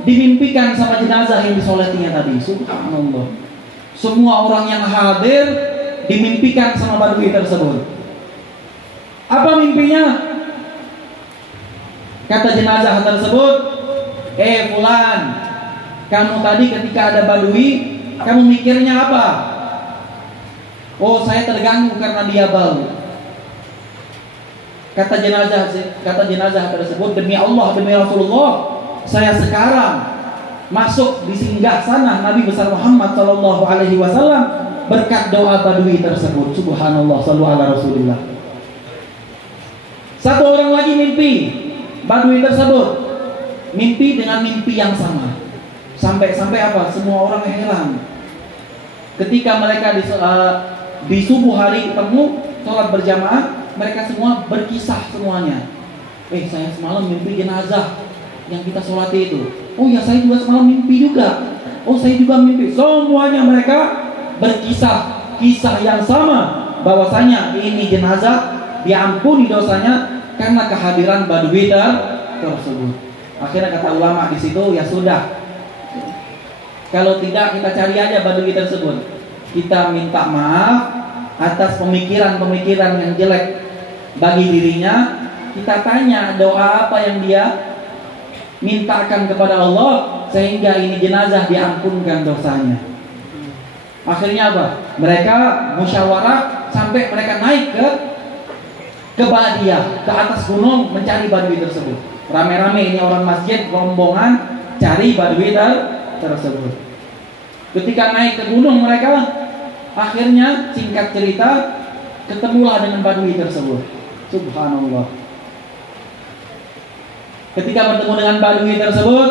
dimimpikan sama jenazah yang disolatinya tadi. Subhanallah. Semua orang yang hadir dimimpikan sama Badui tersebut. Apa mimpinya? Kata jenazah tersebut, fulan, kamu tadi ketika ada Badui, kamu mikirnya apa? Oh, saya terganggu karena dia bau. Kata jenazah tersebut, demi Allah, demi Rasulullah, saya sekarang masuk di singgah sana Nabi besar Muhammad sallallahu alaihi wasallam berkat doa Badui tersebut. Subhanallah, sallallahu ala Rasulillah. Satu orang lagi mimpi, Badui tersebut mimpi dengan mimpi yang sama. Sampai apa? Semua orang heran. Ketika mereka di subuh hari ketemu sholat berjamaah, mereka semua berkisah semuanya. Saya semalam mimpi jenazah yang kita sholati itu. Oh ya, saya juga semalam mimpi juga. Oh, saya juga mimpi. Semuanya mereka berkisah kisah yang sama, bahwasanya ini jenazah diampuni dosanya karena kehadiran Badui tersebut. Akhirnya kata ulama di situ, ya sudah, kalau tidak kita cari aja Badui tersebut, kita minta maaf atas pemikiran-pemikiran yang jelek bagi dirinya. Kita tanya doa apa yang dia mintakan kepada Allah sehingga ini jenazah diampunkan dosanya. Akhirnya apa? Mereka musyawarah sampai mereka naik ke Badiah, ke atas gunung mencari Badui tersebut. Rame-rame ini orang masjid, rombongan cari Badui tersebut. Ketika naik ke gunung mereka, akhirnya singkat cerita ketemulah dengan Badui tersebut. Subhanallah. Ketika bertemu dengan Badui tersebut,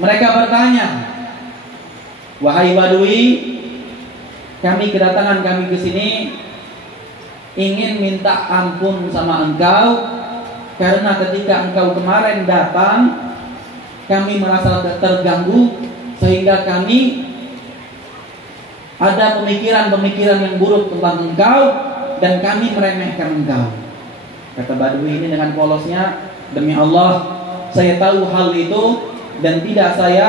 mereka bertanya, wahai Badui, kami kedatangan kami ke sini ingin minta ampun sama engkau karena ketika engkau kemarin datang kami merasa terganggu sehingga kami ada pemikiran-pemikiran yang buruk tentang engkau dan kami meremehkan engkau. Kata Badui ini dengan polosnya, demi Allah saya tahu hal itu dan tidak saya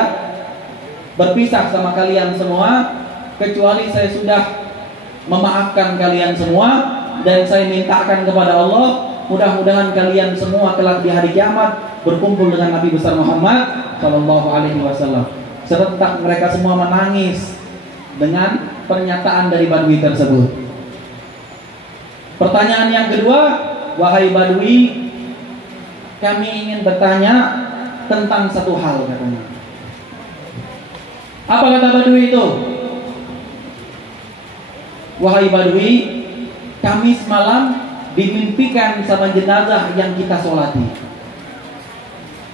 berpisah sama kalian semua kecuali saya sudah memaafkan kalian semua. Dan saya mintakan kepada Allah, mudah-mudahan kalian semua kelak di hari kiamat berkumpul dengan Nabi besar Muhammad sallallahu alaihi wasallam. Serentak mereka semua menangis dengan pernyataan dari Badui tersebut. Pertanyaan yang kedua, wahai Badui, kami ingin bertanya tentang satu hal, katanya. Apa kata Badui itu? Wahai Badui, kami semalam dimimpikan sama jenazah yang kita sholati.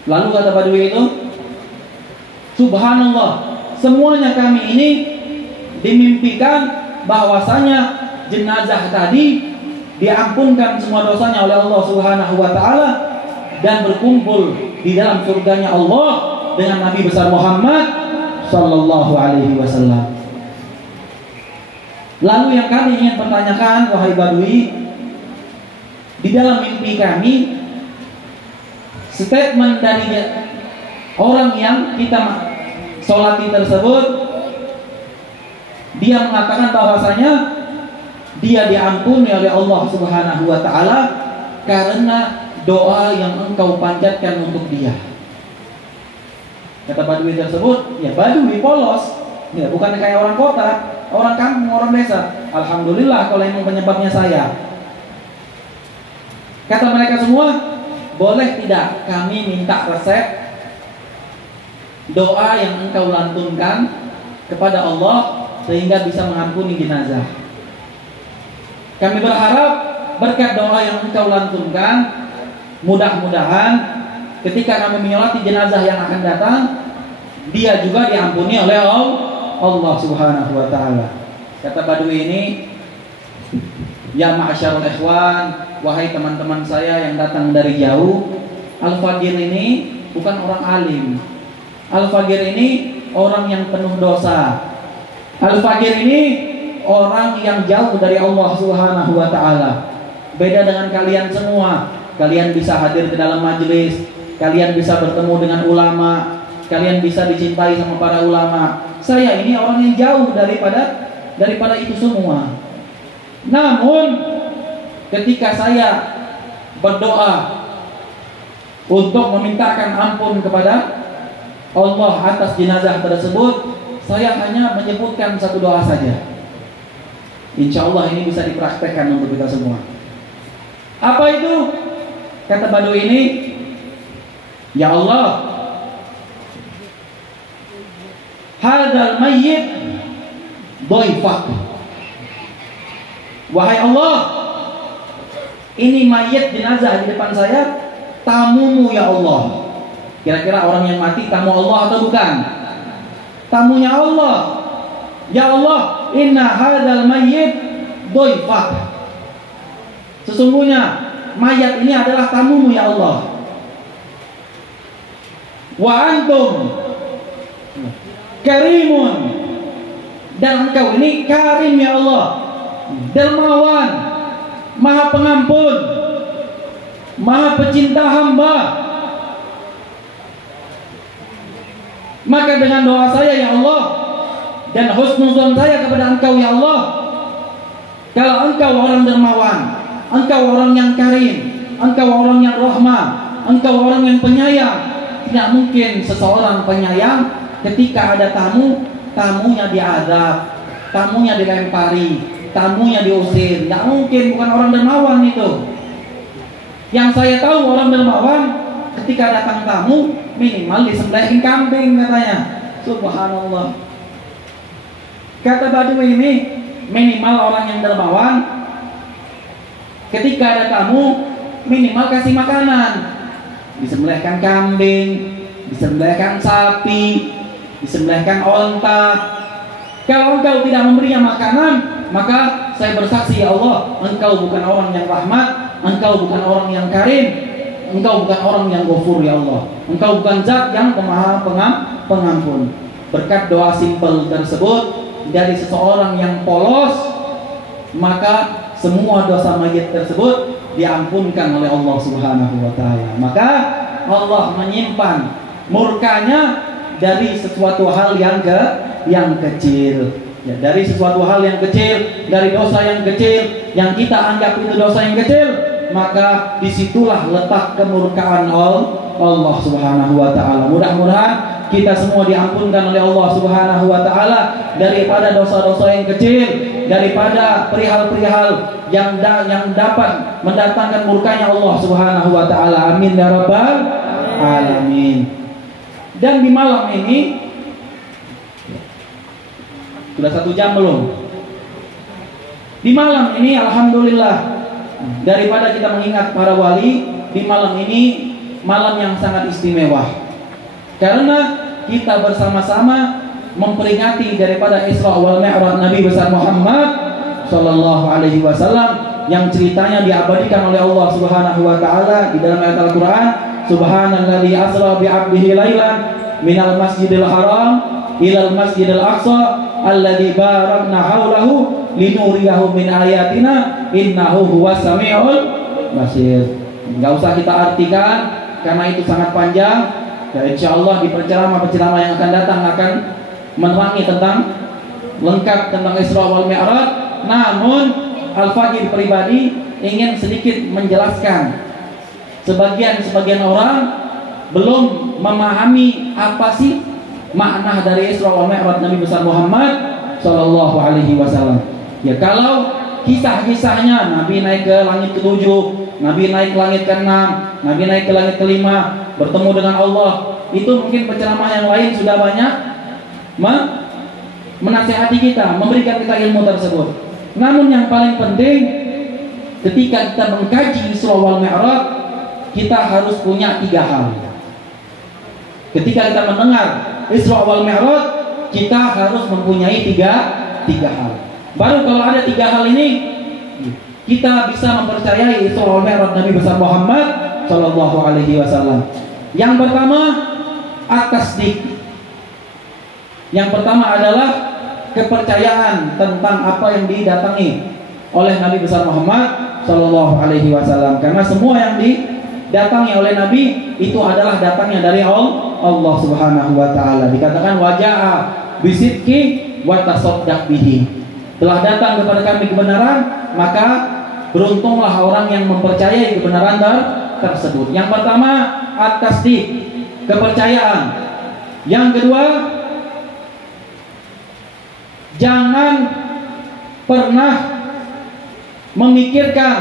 Lalu kata Badui itu, subhanallah, semuanya kami ini dimimpikan bahwasanya jenazah tadi diampunkan semua dosanya oleh Allah Subhanahu wa taala dan berkumpul di dalam surganya Allah dengan Nabi besar Muhammad sallallahu alaihi wasallam. Lalu yang kami ingin pertanyakan, wahai Badui, di dalam mimpi kami statement dari orang yang kita sholati tersebut, dia mengatakan bahwasanya dia diampuni oleh Allah Subhanahu wa taala karena doa yang engkau panjatkan untuk dia. Kata Badui tersebut, ya Badui polos, ya bukan kayak orang kota, orang kampung, orang desa. Alhamdulillah kalau emang penyebabnya saya. Kata mereka semua, boleh tidak kami minta resep doa yang engkau lantunkan kepada Allah sehingga bisa mengampuni jenazah. Kami berharap berkat doa yang engkau lantunkan, mudah-mudahan ketika kami menyolati jenazah yang akan datang, dia juga diampuni oleh Allah Subhanahu wa taala. Kata Badui ini, ya ma'asyarul ikhwan, wahai teman-teman saya yang datang dari jauh, Al-Faqir ini bukan orang alim. Al-Faqir ini orang yang penuh dosa. Al-Faqir ini orang yang jauh dari Allah Subhanahu wa taala. Beda dengan kalian semua. Kalian bisa hadir ke dalam majelis, kalian bisa bertemu dengan ulama, kalian bisa dicintai sama para ulama. Saya ini orang yang jauh daripada itu semua. Namun ketika saya berdoa untuk memintakan ampun kepada Allah atas jenazah tersebut, saya hanya menyebutkan satu doa saja. Insya Allah ini bisa dipraktekkan untuk kita semua. Apa itu? Kata Badui ini, ya Allah, hadzal mayyit dhaifak. Wahai Allah, ini mayit jenazah di depan saya, tamumu ya Allah. Kira-kira orang yang mati tamu Allah atau bukan? Tamunya Allah. Ya Allah, inna hadzal mayyit dhaifak. Sesungguhnya mayat ini adalah tamumu ya Allah. Wa antum karimun, dan engkau ini karim ya Allah, dermawan, maha pengampun, maha pecinta hamba. Maka dengan doa saya ya Allah dan husnuzon saya kepada engkau ya Allah, kalau engkau orang dermawan, engkau orang yang karim, engkau orang yang rahmah, engkau orang yang penyayang, tidak mungkin seseorang penyayang ketika ada tamu, tamunya diazab, tamunya dilempari, tamunya diusir. Tidak mungkin, bukan orang dermawan itu. Yang saya tahu orang dermawan ketika datang tamu minimal disembelihin kambing katanya. Subhanallah. Kata Badui ini, minimal orang yang dermawan ketika ada tamu minimal kasih makanan, disembelihkan kambing, disembelihkan sapi, disembelihkan onta. Kalau engkau tidak memberinya makanan, maka saya bersaksi ya Allah, engkau bukan orang yang rahmat, engkau bukan orang yang karim, engkau bukan orang yang ghafur ya Allah, engkau bukan zat yang pemaha pengampun. Berkat doa simpel tersebut dari seseorang yang polos, maka semua dosa mayit tersebut diampunkan oleh Allah Subhanahu wa taala. Maka Allah menyimpan murkanya dari sesuatu hal yang kecil. Ya, dari sesuatu hal yang kecil, dari dosa yang kecil yang kita anggap itu dosa yang kecil, maka disitulah letak kemurkaan Allah Subhanahu wa taala. Mudah-mudahan kita semua diampunkan oleh Allah Subhanahu wa taala daripada dosa-dosa yang kecil, daripada perihal-perihal yang dapat mendatangkan murkanya Allah Subhanahu wa taala. Amin ya rabbal alamin. Dan di malam ini sudah 1 jam belum? Di malam ini alhamdulillah, daripada kita mengingat para wali, di malam ini malam yang sangat istimewa. Karena kita bersama-sama memperingati daripada Isra wal Mi'raj Nabi besar Muhammad sallallahu alaihi wasallam, yang ceritanya diabadikan oleh Allah Subhanahu wa taala di dalam ayat Al-Qur'an, subhanalladzi asra bi 'abdihi lailan minal masjidil haram ilal masjidil aqsa alladzi barakna haulahu linuriyahu min ayatina innahu huwas samiul basir. Enggak usah kita artikan karena itu sangat panjang. Ya, insya Allah di penceramah-penceramah yang akan datang akan menerangi tentang lengkap tentang Isra wal Mi'raj. Namun Al-Fajr pribadi ingin sedikit menjelaskan. Sebagian orang belum memahami apa sih makna dari Isra wal Mi'raj Nabi besar Muhammad Shallallahu Alaihi Wasallam. Ya, kalau kisah-kisahnya Nabi naik ke langit ke-7, Nabi naik ke langit ke-6, Nabi naik ke langit ke-5, bertemu dengan Allah, itu mungkin penceramah yang lain sudah banyak menasihati kita, memberikan kita ilmu tersebut. Namun yang paling penting ketika kita mengkaji Isra wal Mi'raj, kita harus punya 3 hal. Ketika kita mendengar Isra wal Mi'raj, kita harus mempunyai tiga hal. Baru kalau ada 3 hal ini, kita bisa mempercayai Isra wal Mi'raj Nabi besar Muhammad Shallallahu Alaihi Wasallam. Yang pertama, at-tasdiq. Yang pertama adalah kepercayaan tentang apa yang didatangi oleh Nabi besar Muhammad Shallallahu Alaihi Wasallam. Karena semua yang didatangi oleh Nabi itu adalah datangnya dari Allah Subhanahu Wa Taala. Dikatakan waja'a bisidqi wa tasaddaq bihi. Telah datang kepada kami kebenaran, maka beruntunglah orang yang mempercayai kebenaran tersebut. Yang pertama, at-tasdiq, kepercayaan. Yang kedua, jangan pernah memikirkan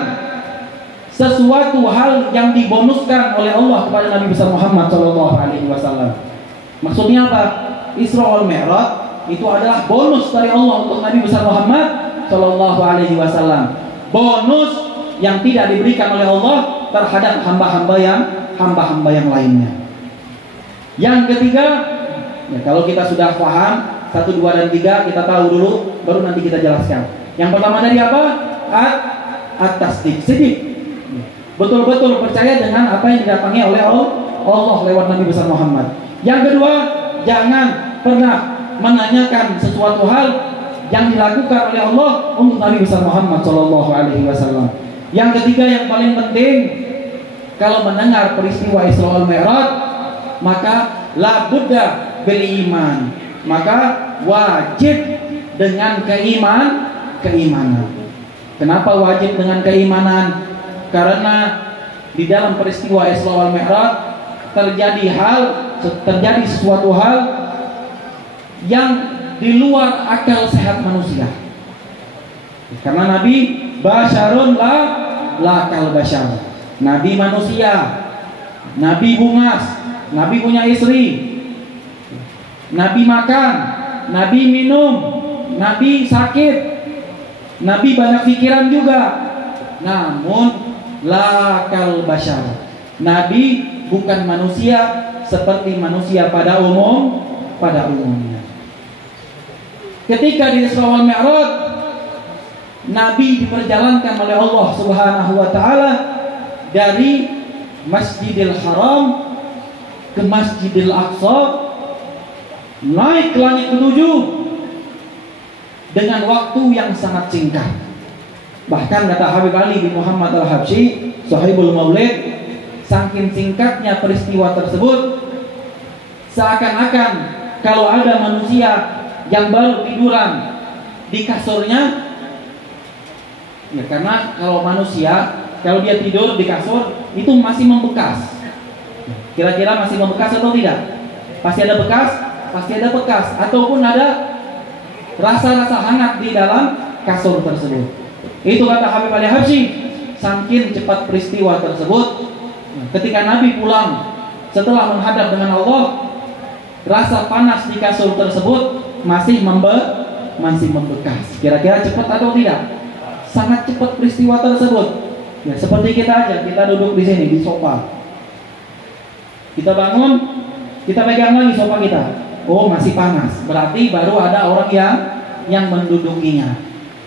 sesuatu hal yang dibonuskan oleh Allah kepada Nabi besar Muhammad Shallallahu Alaihi Wasallam. Maksudnya apa? Isra wal Mi'raj itu adalah bonus dari Allah untuk Nabi besar Muhammad Shallallahu Alaihi Wasallam. Bonus yang tidak diberikan oleh Allah terhadap hamba-hamba yang lainnya. Yang ketiga, ya, kalau kita sudah paham 1, 2, dan 3, kita tahu dulu, baru nanti kita jelaskan. Yang pertama dari apa? At-tasdiq, sedih. Betul-betul percaya dengan apa yang didatangi oleh Allah lewat Nabi besar Muhammad. Yang kedua, jangan pernah menanyakan sesuatu hal yang dilakukan oleh Allah untuk Nabi besar Muhammad Shallallahu Alaihi Wasallam. Yang ketiga yang paling penting, kalau mendengar peristiwa Isra wal Mi'raj, maka la budda bil iman, maka wajib dengan keimanan. Kenapa wajib dengan keimanan? Karena di dalam peristiwa Isra wal Mi'raj terjadi sesuatu hal yang di luar akal sehat manusia. Karena Nabi basyarun la kal basyar. Nabi manusia, Nabi bungas, Nabi punya istri, Nabi makan, Nabi minum, Nabi sakit, Nabi banyak pikiran juga. Namun la kal basyar. Nabi bukan manusia seperti manusia pada umumnya. Ketika di Isra wal Mi'raj, Nabi diperjalankan oleh Allah Subhanahu wa taala dari Masjidil Haram ke Masjidil Aqsa, naik ke langit ke-7 dengan waktu yang sangat singkat. Bahkan kata Habib Ali bin Muhammad Al-Habsyi, Sahibul Maulid, saking singkatnya peristiwa tersebut, seakan-akan kalau ada manusia yang baru tiduran di kasurnya, ya, karena kalau manusia kalau dia tidur di kasur itu masih membekas. Kira-kira masih membekas atau tidak? Pasti ada bekas, ataupun ada rasa-rasa hangat di dalam kasur tersebut. Itu kata Habib Ali Habsyi, saking cepat peristiwa tersebut, ketika Nabi pulang setelah menghadap dengan Allah, rasa panas di kasur tersebut masih membekas. Kira-kira cepat atau tidak? Sangat cepat peristiwa tersebut. Ya, seperti kita aja, kita duduk di sini di sofa. Kita bangun, kita pegang lagi sofa kita. Oh, masih panas. Berarti baru ada orang yang mendudukinya.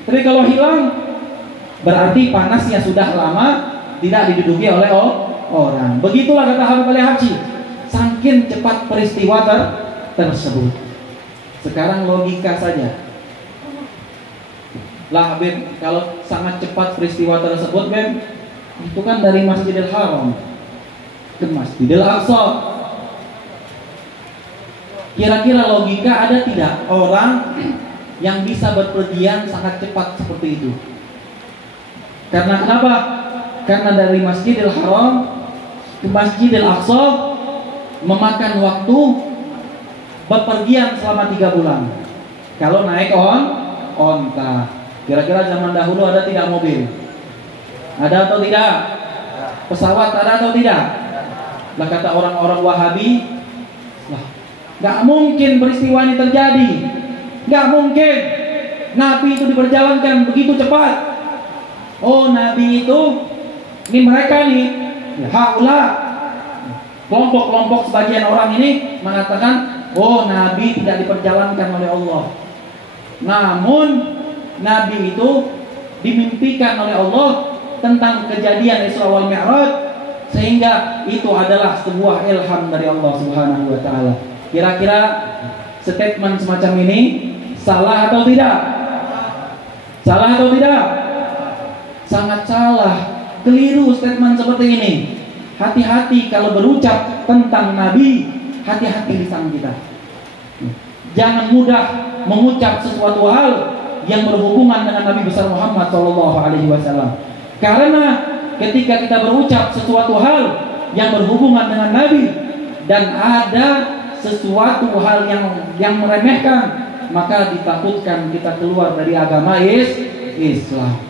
Tapi kalau hilang, berarti panasnya sudah lama tidak diduduki oleh orang. Begitulah kata Habib Ali Habsyi, saking cepat peristiwa tersebut. Sekarang logika saja. Lah Habib, kalau sangat cepat peristiwa tersebut, Beb, itu kan dari Masjidil Haram ke Masjidil Aqsa. Kira-kira logika ada tidak orang yang bisa berpergian sangat cepat seperti itu? Karena kenapa? Karena dari Masjidil Haram ke Masjidil Aqsa memakan waktu bepergian selama 3 bulan. Kalau naik onta. Kira-kira zaman dahulu ada tidak mobil? Ada atau tidak? Pesawat ada atau tidak? Lah kata orang-orang Wahabi, lah nggak mungkin peristiwa ini terjadi. Nggak mungkin. Nabi itu diperjalankan begitu cepat. Oh, Nabi itu, ini mereka nih, haula, kelompok-kelompok sebagian orang ini mengatakan, oh, Nabi tidak diperjalankan oleh Allah. Namun Nabi itu dimimpikan oleh Allah tentang kejadian Isra wal Mi'raj, sehingga itu adalah sebuah ilham dari Allah Subhanahu wa taala. Kira-kira statement semacam ini salah atau tidak? Salah atau tidak? Sangat salah. Keliru statement seperti ini. Hati-hati kalau berucap tentang Nabi, hati-hati lisan kita. Jangan mudah mengucap sesuatu hal yang berhubungan dengan Nabi besar Muhammad SAW. Karena ketika kita berucap sesuatu hal yang berhubungan dengan Nabi dan ada sesuatu hal yang meremehkan, maka ditakutkan kita keluar dari agama Islam.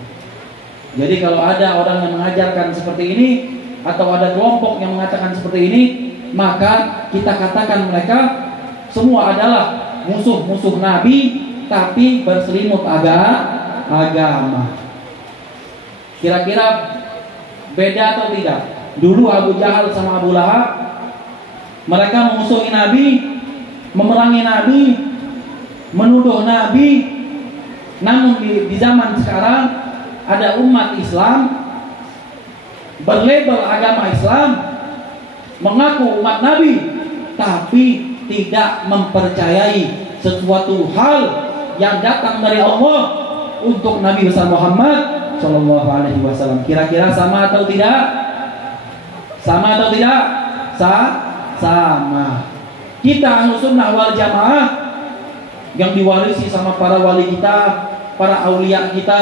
Jadi kalau ada orang yang mengajarkan seperti ini atau ada kelompok yang mengatakan seperti ini, maka kita katakan mereka semua adalah musuh-musuh Nabi tapi berselimut agama. Kira-kira beda atau tidak? Dulu Abu Jahal sama Abu Lahab, mereka memusuhi Nabi, memerangi Nabi, menuduh Nabi. Namun di zaman sekarang ada umat Islam berlabel agama Islam, mengaku umat Nabi, tapi tidak mempercayai sesuatu hal yang datang dari Allah untuk Nabi besar Muhammad Shallallahu Alaihi Wasallam. Kira-kira sama atau tidak? Sama atau tidak? Sama. Kita Ahlussunnah wal Jamaah yang diwarisi sama para wali kita, para aulia kita,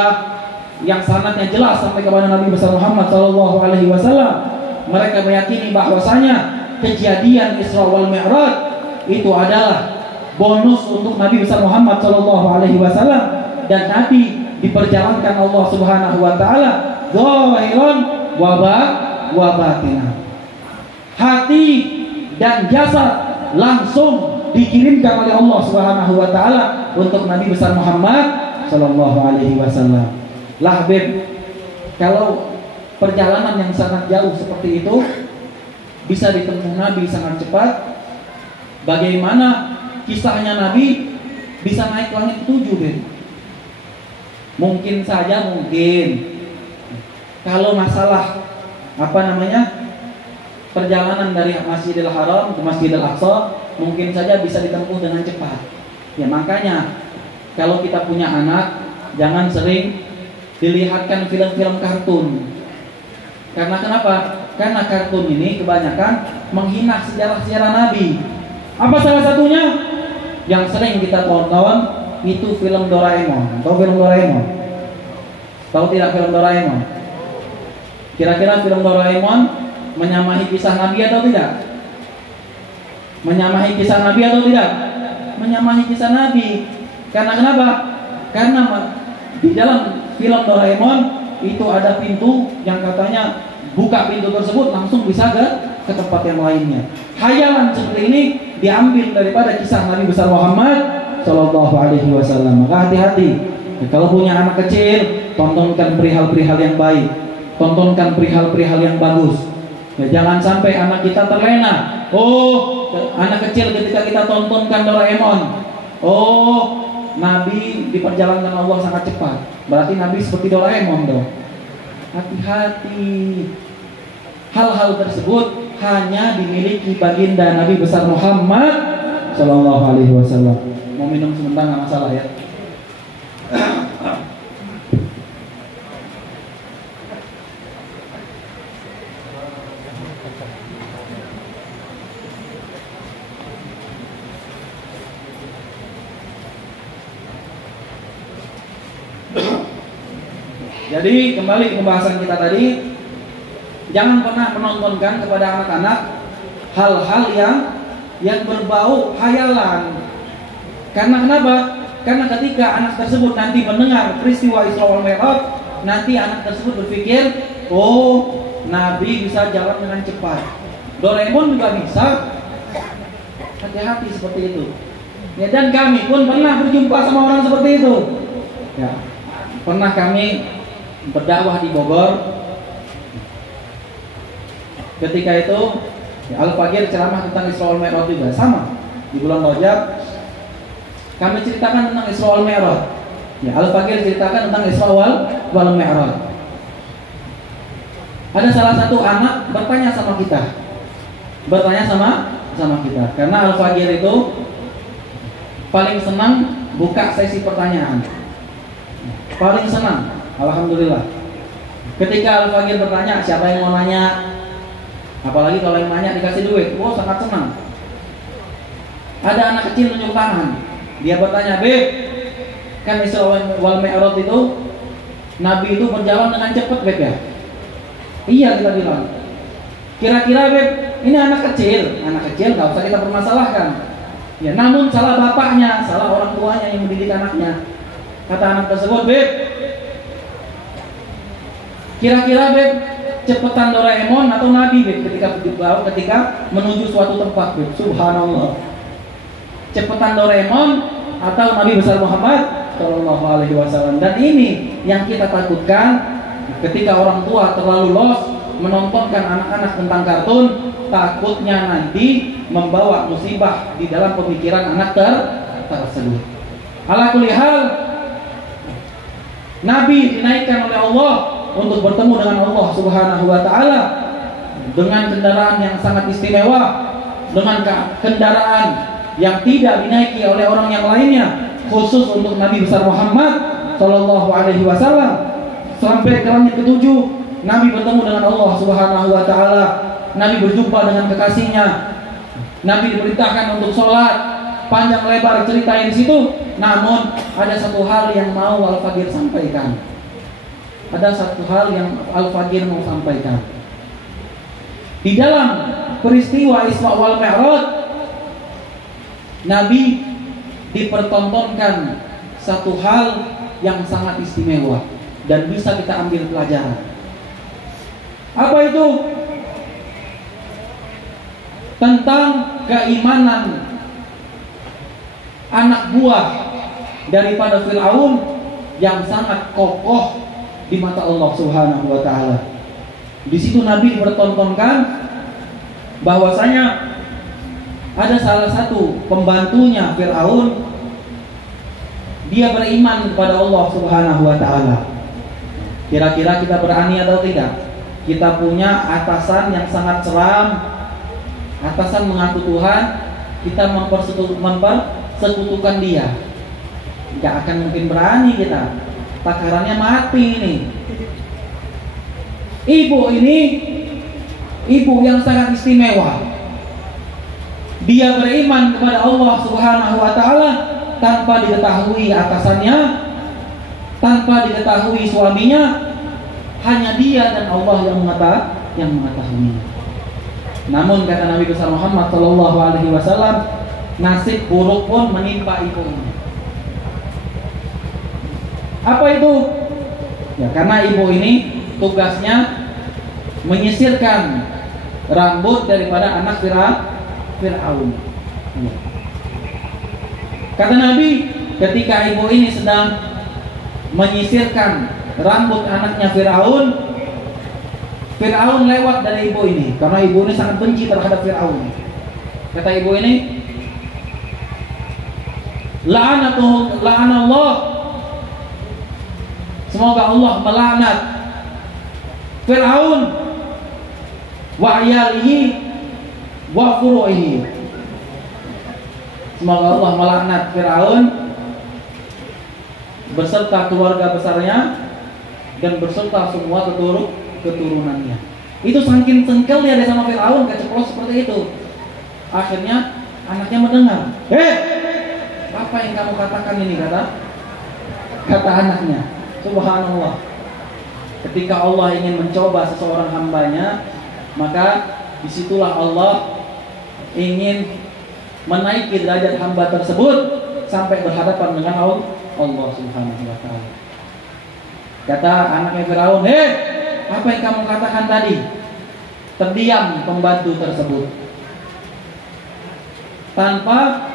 yang sanadnya jelas sampai kepada Nabi besar Muhammad Shallallahu Alaihi Wasallam. Mereka meyakini bahwasanya kejadian Isra wal Mi'raj itu adalah bonus untuk Nabi besar Muhammad Shallallahu Alaihi Wasallam, dan Nabi diperjalankan Allah Subhanahu Wa Taala zahiran wa batinan. Hati dan jasad langsung dikirimkan oleh Allah Subhanahu Wa Taala untuk Nabi besar Muhammad Shallallahu Alaihi Wasallam. Lah Beb, kalau perjalanan yang sangat jauh seperti itu bisa ditempuh Nabi sangat cepat, bagaimana kisahnya Nabi bisa naik langit 7, Beb? Mungkin saja, mungkin. Kalau masalah perjalanan dari Masjidil Haram ke Masjidil Aqsa, mungkin saja bisa ditempuh dengan cepat. Ya makanya kalau kita punya anak, jangan sering dilihatkan film-film kartun. Karena kenapa? Karena kartun ini kebanyakan menghina sejarah-sejarah Nabi. Apa salah satunya? Yang sering kita tonton itu film Doraemon. Tahu film Doraemon? Tahu tidak film Doraemon? Kira-kira film Doraemon menyamahi kisah Nabi atau tidak? Menyamahi kisah Nabi atau tidak? Menyamahi kisah Nabi. Karena kenapa? Karena di dalam film Doraemon itu ada pintu yang katanya buka pintu tersebut langsung bisa ke tempat yang lainnya. Hayalan seperti ini diambil daripada kisah Nabi besar Muhammad Shallallahu Alaihi Wasallam. Maka hati-hati. Kalau punya anak kecil, tontonkan perihal-perihal yang baik, tontonkan perihal-perihal yang bagus. Ya, jangan sampai anak kita terlena. Oh, anak kecil ketika kita tontonkan Doraemon, oh, Nabi diperjalankan Allah sangat cepat. Berarti Nabi seperti Doraemon dong. Hati-hati. Hal-hal tersebut hanya dimiliki baginda Nabi besar Muhammad Shallallahu Alaihi Wasallam. Mau minum sebentar nggak masalah ya. Jadi kembali ke pembahasan kita tadi, jangan pernah menontonkan kepada anak-anak hal-hal yang berbau hayalan. Karena kenapa? Karena ketika anak tersebut nanti mendengar peristiwa Isra wal Mi'raj, nanti anak tersebut berpikir, oh, Nabi bisa jalan dengan cepat, Doraemon juga bisa. Hati-hati seperti itu. Ya, dan kami pun pernah berjumpa sama orang seperti itu. Ya, pernah kami berdakwah di Bogor. Ketika itu Al-Fagir ceramah tentang Isra wal Mi'raj juga, sama di bulan Rajab. Kami ceritakan tentang Isra wal Mi'raj. Ya, Al-Fagir ceritakan tentang Isra wal Mi'raj. Ada salah satu anak bertanya sama kita. Karena Al-Fagir itu paling senang buka sesi pertanyaan. Paling senang, alhamdulillah. Ketika Al-Fagir bertanya, siapa yang mau nanya? Apalagi kalau yang nanya dikasih duit, wow, sangat senang. Ada anak kecil nunjuk tangan. Dia bertanya, Beb, kan Isra wal Mi'raj itu Nabi itu berjalan dengan cepat, Beb ya? Iya, kita bilang. Kira-kira, Beb, ini anak kecil nggak usah kita permasalahkan. Ya, namun salah bapaknya, salah orang tuanya yang mendidik anaknya. Kata anak tersebut, Beb, kira-kira, Beb, cepetan Doraemon atau Nabi, Beb, ketika menuju suatu tempat, Beb? Subhanallah. Cepetan Doraemon atau Nabi besar Muhammad Shallallahu Alaihi Wasallam. Dan ini yang kita takutkan ketika orang tua terlalu los menontonkan anak-anak tentang kartun, takutnya nanti membawa musibah di dalam pemikiran anak tersebut. Ala kulli hal, Nabi dinaikkan oleh Allah untuk bertemu dengan Allah Subhanahu wa taala dengan kendaraan yang sangat istimewa, dengan kendaraan yang tidak dinaiki oleh orang yang lainnya, khusus untuk Nabi besar Muhammad Shallallahu Alaihi Wasallam. Sampai ke langit ketujuh, Nabi bertemu dengan Allah Subhanahu Wa Taala. Nabi berjumpa dengan kekasihnya. Nabi diperintahkan untuk sholat. Panjang lebar ceritain di situ. Namun ada satu hal yang mau Al-Fagir sampaikan. Ada satu hal yang Al-Fagir mau sampaikan. Di dalam peristiwa Isra wal Mi'raj, Nabi dipertontonkan satu hal yang sangat istimewa dan bisa kita ambil pelajaran. Apa itu? Tentang keimanan anak buah daripada Fir'aun yang sangat kokoh di mata Allah Subhanahu wa taala. Di situ Nabi dipertontonkan bahwasanya ada salah satu pembantunya Fir'aun, dia beriman kepada Allah Subhanahu wa taala. Kira-kira kita berani atau tidak? Kita punya atasan yang sangat seram, atasan mengaku Tuhan, kita mempersekutukan dia. Tidak akan mungkin berani kita. Takarannya mati ini. Ibu yang sangat istimewa. Dia beriman kepada Allah Subhanahu wa taala tanpa diketahui atasannya, tanpa diketahui suaminya, hanya dia dan Allah yang mengetahui. Namun kata Nabi besar Muhammad Shallallahu Alaihi Wasallam, nasib buruk pun menimpa ibunya. Apa itu? Ya, karena ibu ini tugasnya menyisirkan rambut daripada anak Fir'aun. Kata Nabi, ketika ibu ini sedang menyisirkan rambut anaknya Fir'aun lewat dari ibu ini, karena ibu ini sangat benci terhadap Fir'aun. Kata ibu ini, la'anallah, semoga Allah melaknat Fir'aun wa ayalihi wa furu'ihi. Semoga Allah melaknat Fir'aun beserta keluarga besarnya dan beserta semua keturunannya. Itu saking sengkelnya dia sama Fir'aun, keceplos seperti itu. Akhirnya anaknya mendengar, apa yang kamu katakan ini? Kata anaknya. Subhanallah. Ketika Allah ingin mencoba seseorang hambanya, maka disitulah Allah ingin menaiki derajat hamba tersebut sampai berhadapan dengan Allah Subhanahu wa Ta'ala. Kata anaknya Firaun, "Hei, apa yang kamu katakan tadi?" Terdiam pembantu tersebut, tanpa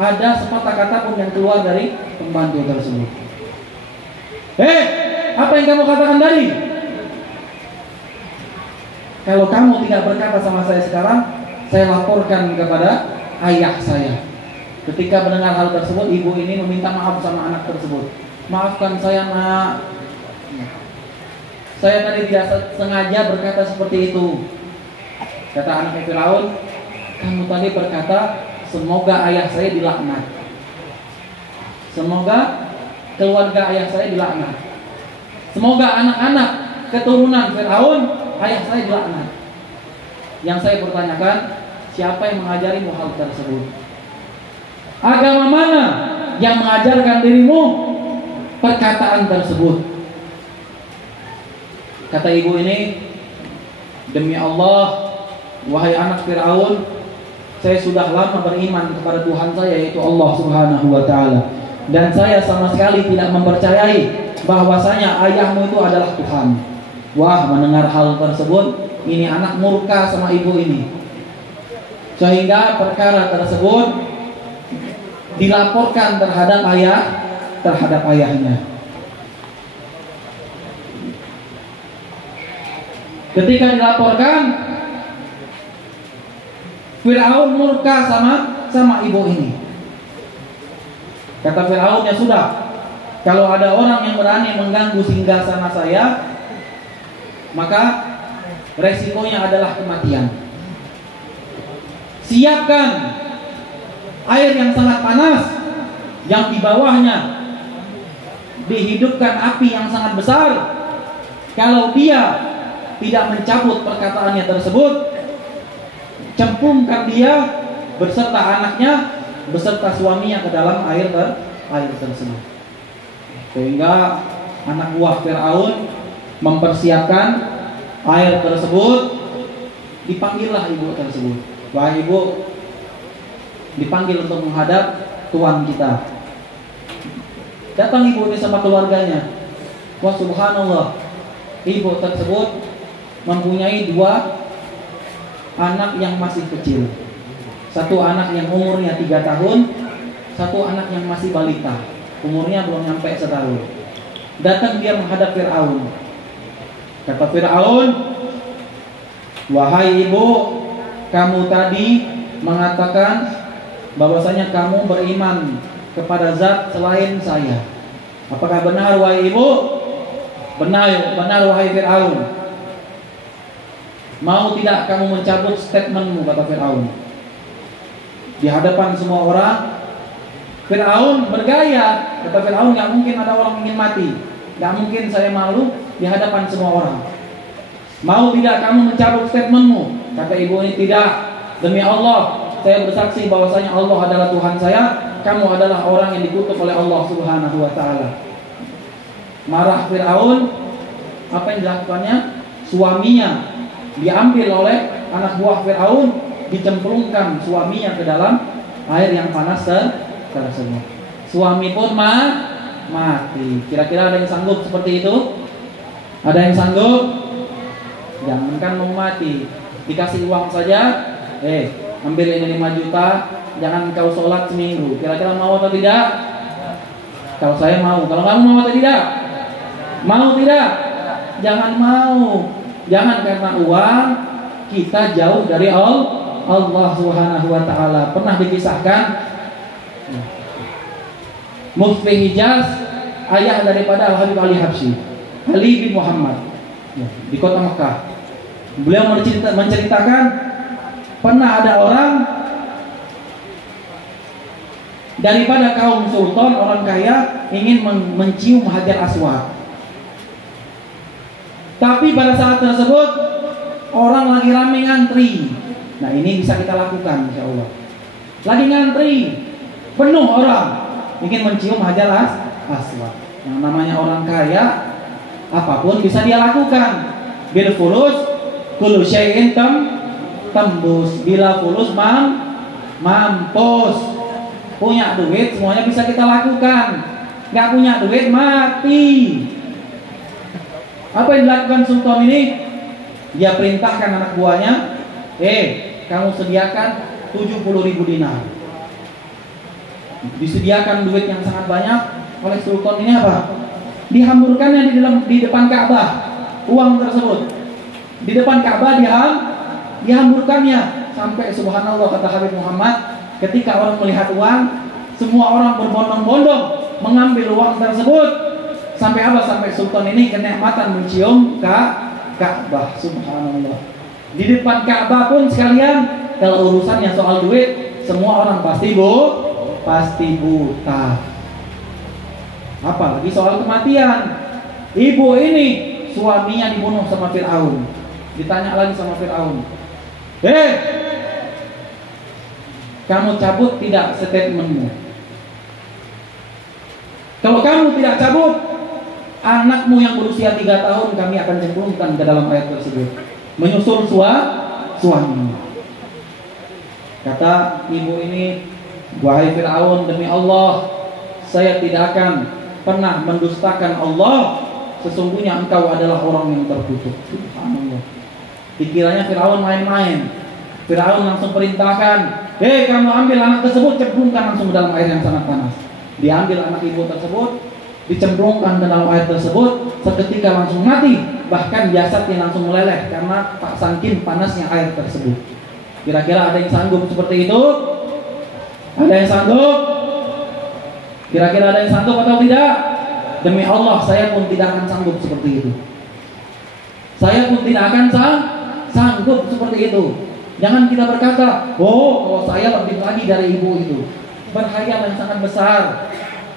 ada sepatah kata pun yang keluar dari pembantu tersebut. "Hei, apa yang kamu katakan tadi? Kalau kamu tidak berkata sama saya sekarang, saya laporkan kepada ayah saya." Ketika mendengar hal tersebut, ibu ini meminta maaf sama anak tersebut. "Maafkan saya, nak. Saya tadi tidak sengaja berkata seperti itu." Kata anak Firaun, "Kamu tadi berkata, semoga ayah saya dilaknat. Semoga keluarga ayah saya dilaknat. Semoga anak-anak keturunan Firaun ayah saya dilaknat." Yang saya pertanyakan, siapa yang mengajarimu hal tersebut? Agama mana yang mengajarkan dirimu perkataan tersebut? Kata ibu ini, "Demi Allah, wahai anak Firaun, saya sudah lama beriman kepada Tuhan saya, yaitu Allah Subhanahu wa Ta'ala, dan saya sama sekali tidak mempercayai bahwasanya ayahmu itu adalah Tuhan." Wah, mendengar hal tersebut, ini anak murka sama ibu ini, sehingga perkara tersebut dilaporkan terhadap ayahnya. Ketika dilaporkan, Firaun murka sama ibu ini. Kata Firaun, "Ya sudah, kalau ada orang yang berani mengganggu singgasana saya, maka resikonya adalah kematian. Siapkan air yang sangat panas, yang di bawahnya dihidupkan api yang sangat besar. Kalau dia tidak mencabut perkataannya tersebut, cemplungkan dia beserta anaknya, beserta suaminya ke dalam air tersebut." Sehingga anak buah Firaun mempersiapkan air tersebut. Dipanggillah ibu tersebut. "Wahai ibu," dipanggil untuk menghadap tuan kita. Datang ibu ini sama keluarganya. Wah, subhanallah, ibu tersebut mempunyai 2 anak yang masih kecil. Satu anak yang umurnya 3 tahun, satu anak yang masih balita, umurnya belum sampai setahun. Datang dia menghadap Firaun. Kata Firaun, "Wahai ibu, kamu tadi mengatakan bahwasanya kamu beriman kepada zat selain saya. Apakah benar, wahai ibu?" "Benar, wahai Firaun." "Mau tidak kamu mencabut statementmu?" kata Firaun. Di hadapan semua orang, Firaun bergaya. Kata Firaun, "Gak mungkin ada orang ingin mati. Gak mungkin saya malu di hadapan semua orang. Mau tidak kamu mencabut statementmu?" Kata ibu ini, "Tidak. Demi Allah, saya bersaksi bahwasanya Allah adalah Tuhan saya. Kamu adalah orang yang dikutuk oleh Allah Subhanahu wa Ta'ala." Marah Firaun. Apa yang dilakukannya? Suaminya diambil oleh anak buah Firaun, dicemplungkan suaminya ke dalam air yang panas tersebut. Suami pun mati. Kira-kira ada yang sanggup seperti itu? Ada yang sanggup? Jangankan mau mati, dikasih uang saja, ambil ini 5 juta, jangan kau sholat seminggu. Kira-kira mau atau tidak? Kalau saya mau. Kalau kamu mau atau tidak? Mau tidak? Jangan mau. Jangan karena uang kita jauh dari Allah Subhanahu wa Ta'ala. Pernah dikisahkan Mufti Hijaz, ayah daripada Al-Habib Ali Habsyi, Ali bin Muhammad, di kota Mekah. Beliau menceritakan pernah ada orang daripada kaum sultan, orang kaya, ingin mencium Hajar Aswad. Tapi pada saat tersebut orang lagi rame ngantri. Nah, ini bisa kita lakukan insya Allah. Lagi ngantri, penuh orang ingin mencium Hajar Aswad. Yang namanya orang kaya apapun bisa dia lakukan. Bil fulus kullu syai'in tembus. Bila fulus mampus. Punya duit semuanya bisa kita lakukan. Nggak punya duit mati. Apa yang dilakukan sultan ini? Dia perintahkan anak buahnya, kamu sediakan 70.000 dinar. Disediakan duit yang sangat banyak oleh sultan ini apa? Dihamburkannya di depan Ka'bah uang tersebut. Di depan Ka'bah dihamburkannya sampai subhanallah kata Habib Muhammad, ketika orang melihat uang, semua orang berbondong-bondong mengambil uang tersebut. Sampai apa? Sampai sultan ini kenikmatan mencium Ka'bah, subhanallah. Di depan Ka'bah pun sekalian, kalau urusannya soal duit, semua orang pasti buta. Apalagi soal kematian. Ibu ini suaminya dibunuh sama Fir'aun. Ditanya lagi sama Fir'aun, kamu cabut tidak statementmu? Kalau kamu tidak cabut, anakmu yang berusia 3 tahun kami akan cemplungkan ke dalam air tersebut, menyusul suami. Kata ibu ini, wahai Fir'aun, demi Allah, saya tidak akan pernah mendustakan Allah. Sesungguhnya engkau adalah orang yang terkutuk. Subhanallah. Dikiranya Fir'aun main-main. Fir'aun langsung perintahkan, kamu ambil anak tersebut, cemplungkan langsung ke dalam air yang sangat panas. Diambil anak ibu tersebut, dicemplungkan ke dalam air tersebut, seketika langsung mati. Bahkan jasadnya langsung meleleh karena saking panasnya air tersebut. Kira-kira ada yang sanggup seperti itu? Ada yang sanggup? Kira-kira ada yang sanggup atau tidak? Demi Allah, saya pun tidak akan sanggup seperti itu. Saya pun tidak akan sanggup seperti itu. Jangan kita berkata, kalau saya lebih lagi dari ibu itu. Berhayal yang sangat besar.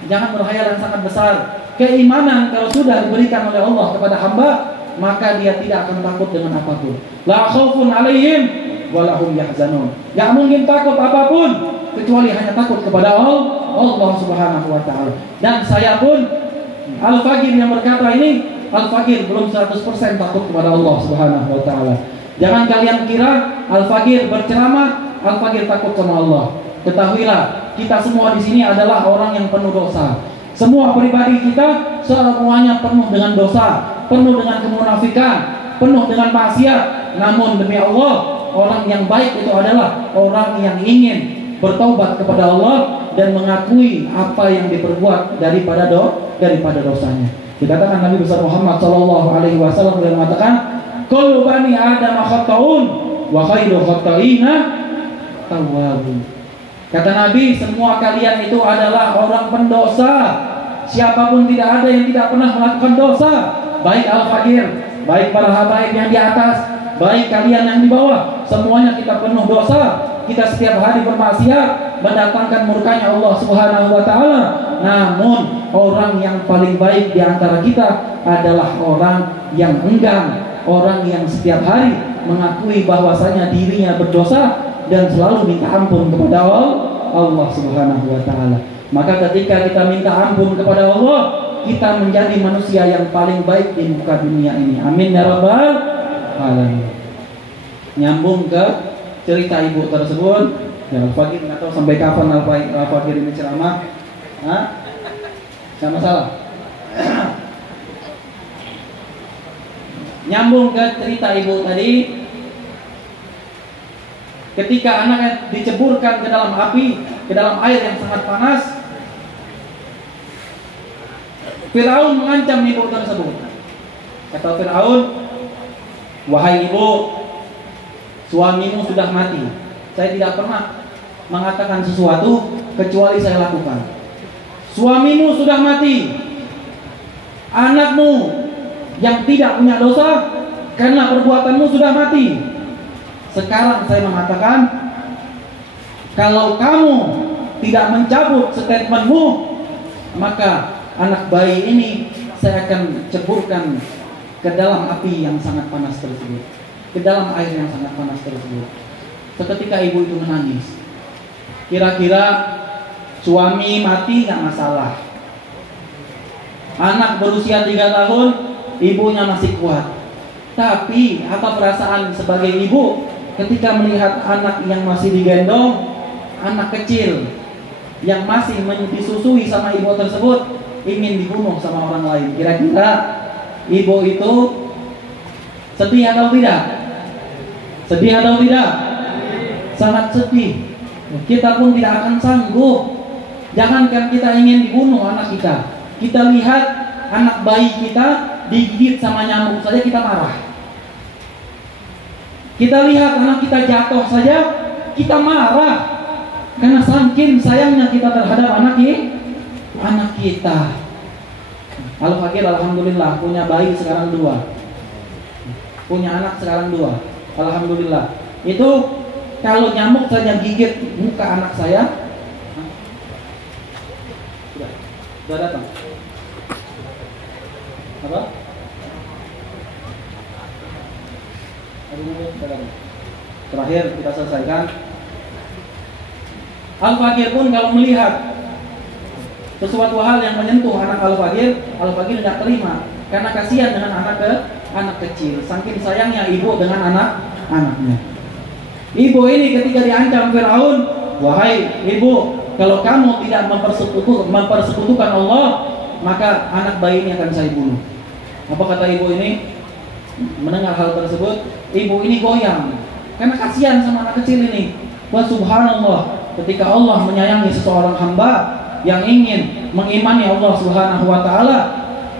Jangan berhayal yang sangat besar. Keimanan kalau sudah diberikan oleh Allah kepada hamba, maka dia tidak akan takut dengan apapun. La khaufun alaihim wa lahum yahzanun. Gak mungkin takut apapun kecuali hanya takut kepada Allah Subhanahu wa taala. Dan saya pun Al-Faqir yang berkata ini, Al-Faqir belum 100% takut kepada Allah Subhanahu wa taala. Jangan kalian kira Al-Faqir berceramah, Al-Faqir takut sama Allah. Ketahuilah, kita semua di sini adalah orang yang penuh dosa. Semua pribadi kita semuanya penuh dengan dosa, penuh dengan kemunafikan, penuh dengan maksiat. Namun demi Allah, orang yang baik itu adalah orang yang ingin bertaubat kepada Allah dan mengakui apa yang diperbuat daripada dosanya. Dikatakan Nabi besar Muhammad sallallahu alaihi wasallam beliau mengatakan, "Kullu bani Adam khata'un wa khairu khata'ina tawwabun." Kata Nabi, semua kalian itu adalah orang pendosa. Siapapun tidak ada yang tidak pernah melakukan dosa. Baik al-faqir, baik para habaib yang di atas, baik kalian yang di bawah, semuanya kita penuh dosa. Kita setiap hari bermaksiat, mendatangkan murkanya Allah Subhanahu wa taala. Namun orang yang paling baik di antara kita adalah orang yang enggan, orang yang setiap hari mengakui bahwasanya dirinya berdosa dan selalu minta ampun kepada Allah Subhanahu wa taala. Maka ketika kita minta ampun kepada Allah, kita menjadi manusia yang paling baik di muka dunia ini. Amin ya rabbal alamin. Nyambung ke cerita ibu tersebut. Ya, Al-Faqir nggak tahu sampai kapan Al-Faqir ini ceramah. Sama salah. Nyambung ke cerita ibu tadi. Ketika anaknya diceburkan ke dalam api, ke dalam air yang sangat panas, Fir'aun mengancam ibu tersebut. Kata Fir'aun, wahai ibu, suamimu sudah mati. Saya tidak pernah mengatakan sesuatu kecuali saya lakukan. Suamimu sudah mati. Anakmu yang tidak punya dosa karena perbuatanmu sudah mati. Sekarang saya mengatakan, kalau kamu tidak mencabut statementmu, maka anak bayi ini saya akan ceburkan ke dalam api yang sangat panas tersebut, ke dalam air yang sangat panas tersebut. Seketika ibu itu menangis. Kira-kira suami mati nggak masalah. Anak berusia 3 tahun ibunya masih kuat. Tapi apa perasaan sebagai ibu ketika melihat anak yang masih digendong, anak kecil yang masih disusui sama ibu tersebut ingin dibunuh sama orang lain? Kira-kira ibu itu sedih atau tidak? Sedih atau tidak? Sangat sedih. Kita pun tidak akan sanggup. Jangankan kita ingin dibunuh anak kita, kita lihat anak bayi kita digigit sama nyamuk saja kita marah. Kita lihat anak kita jatuh saja kita marah, karena saking sayangnya kita terhadap anak kita. Al-Fakir alhamdulillah punya bayi sekarang 2, punya anak sekarang 2. Alhamdulillah. Itu kalau nyamuk saja gigit muka anak saya, sudah datang. Apa? Terakhir kita selesaikan. Al-Fakir pun kalau melihat sesuatu hal yang menyentuh anak Al-Fakir tidak terima, karena kasihan dengan anak kecil. Saking sayangnya ibu dengan anak-anaknya. Ibu ini ketika diancam Firaun, wahai ibu, kalau kamu tidak mempersekutukan Allah, maka anak bayi ini akan saya bunuh. Apa kata ibu ini? Mendengar hal tersebut, ibu ini goyang karena kasihan sama anak kecil ini. Wah, subhanallah, ketika Allah menyayangi seseorang hamba yang ingin mengimani Allah Subhanahu wa taala,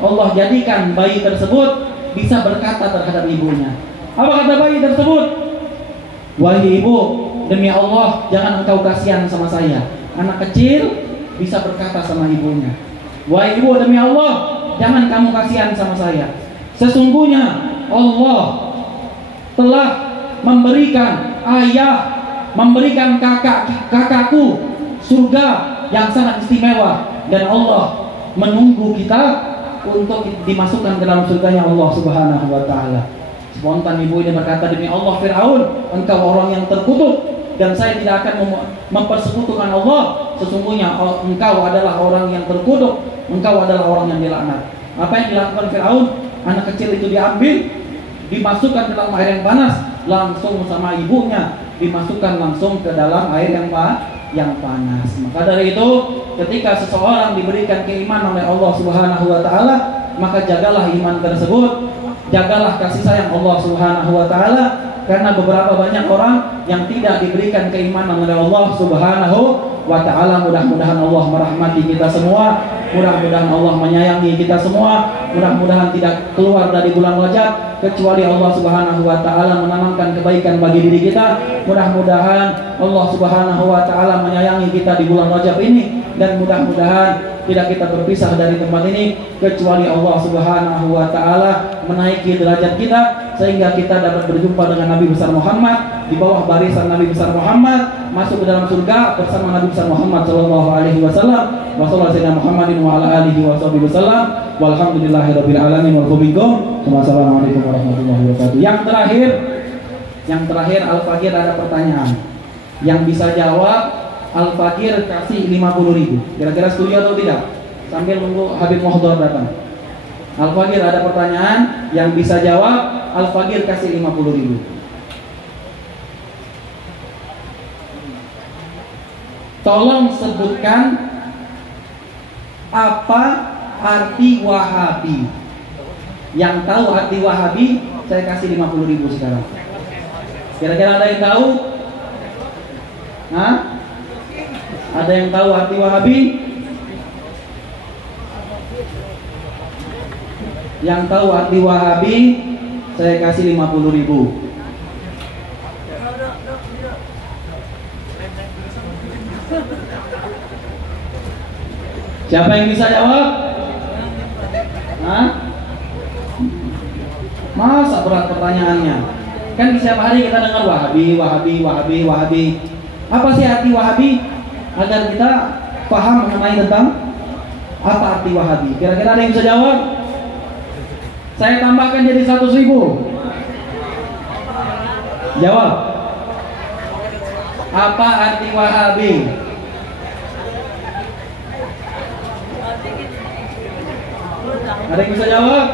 Allah jadikan bayi tersebut bisa berkata terhadap ibunya. Apa kata bayi tersebut? Wahai ibu, demi Allah jangan engkau kasihan sama saya. Anak kecil bisa berkata sama ibunya, wahai ibu, demi Allah jangan kamu kasihan sama saya. Sesungguhnya Allah telah memberikan memberikan kakakku surga yang sangat istimewa, dan Allah menunggu kita untuk dimasukkan ke dalam surganya Allah Subhanahu wa taala. Spontan ibu ini berkata, demi Allah Firaun, engkau orang yang terkutuk dan saya tidak akan mempersekutukan Allah. Sesungguhnya engkau adalah orang yang terkutuk, engkau adalah orang yang dilaknat. Apa yang dilakukan Firaun? Anak kecil itu diambil, dimasukkan ke dalam air yang panas, langsung sama ibunya dimasukkan langsung ke dalam air yang panas. Maka dari itu, ketika seseorang diberikan keimanan oleh Allah Subhanahu wa taala, maka jagalah iman tersebut, jagalah kasih sayang Allah Subhanahu wa taala, karena beberapa banyak orang yang tidak diberikan keimanan oleh Allah Subhanahu wa taala. Mudah-mudahan Allah merahmati kita semua, mudah-mudahan Allah menyayangi kita semua, mudah-mudahan tidak keluar dari bulan Rajab kecuali Allah Subhanahu wa taala menanamkan kebaikan bagi diri kita. Mudah-mudahan Allah Subhanahu wa taala menyayangi kita di bulan Rajab ini, dan mudah-mudahan tidak kita berpisah dari tempat ini kecuali Allah Subhanahu wa taala menaiki derajat kita sehingga kita dapat berjumpa dengan Nabi besar Muhammad, di bawah barisan Nabi besar Muhammad, masuk ke dalam surga bersama Nabi besar Muhammad sallallahu alaihi wasallam. Wassalamualaikum Muhammadin wa ala alihi wasallam. Walhamdulillahirabbil alamin wal bikum. Wassalamualaikum warahmatullahi wabarakatuh. Yang terakhir Al-Fakir ada pertanyaan. Yang bisa jawab Al-Fakir kasih 50.000. Kira-kira setuju atau tidak? Sambil nunggu Habib Mohdor datang. Al-Fakir ada pertanyaan, yang bisa jawab Al-Fakir kasih 50.000. Tolong sebutkan apa arti Wahabi. Yang tahu arti Wahabi, saya kasih 50.000 sekarang. Kira-kira ada yang tahu? Hah? Ada yang tahu arti Wahabi? Yang tahu arti Wahabi, saya kasih 50.000. Siapa yang bisa jawab? Hah? Masa berat pertanyaannya? Kan setiap hari kita dengar Wahabi, Wahabi, Wahabi, Wahabi. Apa sih arti Wahabi? Agar kita paham mengenai tentang apa arti Wahabi. Kira-kira ada yang bisa jawab? Saya tambahkan jadi 100.000. Jawab. Apa arti Wahabi? Ada yang bisa jawab?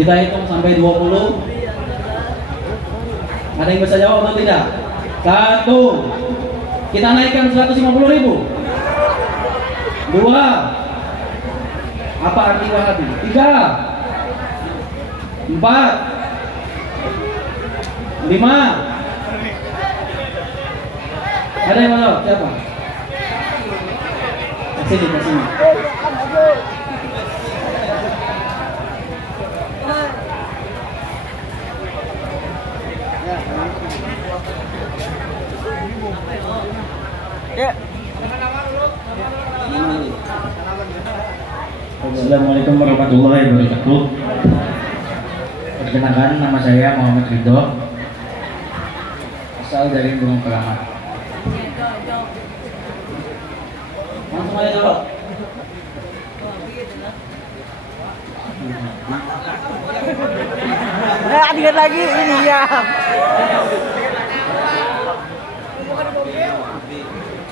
Kita hitung sampai 20. Ada yang bisa jawab atau tidak? 1. Kita naikkan 150.000. 2. Apa arti Wahabi? 3. 4. 5. Ada yang mau jawab? Siapa? Kesini. Ya. Assalamualaikum warahmatullahi wabarakatuh. Perkenalkan, nama saya Muhammad Ridho, asal dari Gunung Keramat. Langsung aja jawab. Nah, dikit lagi ini ya.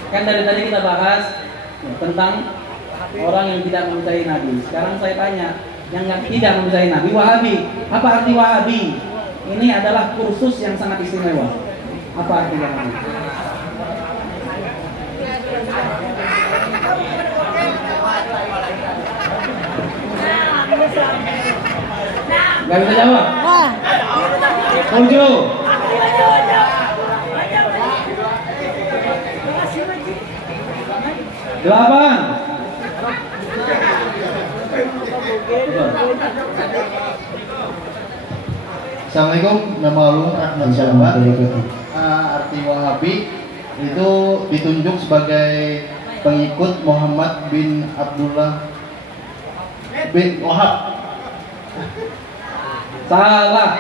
Kan dari tadi kita bahas tentang orang yang tidak mempercayai Nabi. Sekarang saya tanya, yang tidak mempercayai Nabi, Wahabi. Apa arti Wahabi? Ini adalah kursus yang sangat istimewa. Apa arti Wahabi? Gak bisa jawab? 7. 8. Assalamualaikum, nama Alung Ahmad Syahban. Arti Wahabi itu ditunjuk sebagai pengikut Muhammad bin Abdullah bin Wahab. Salah.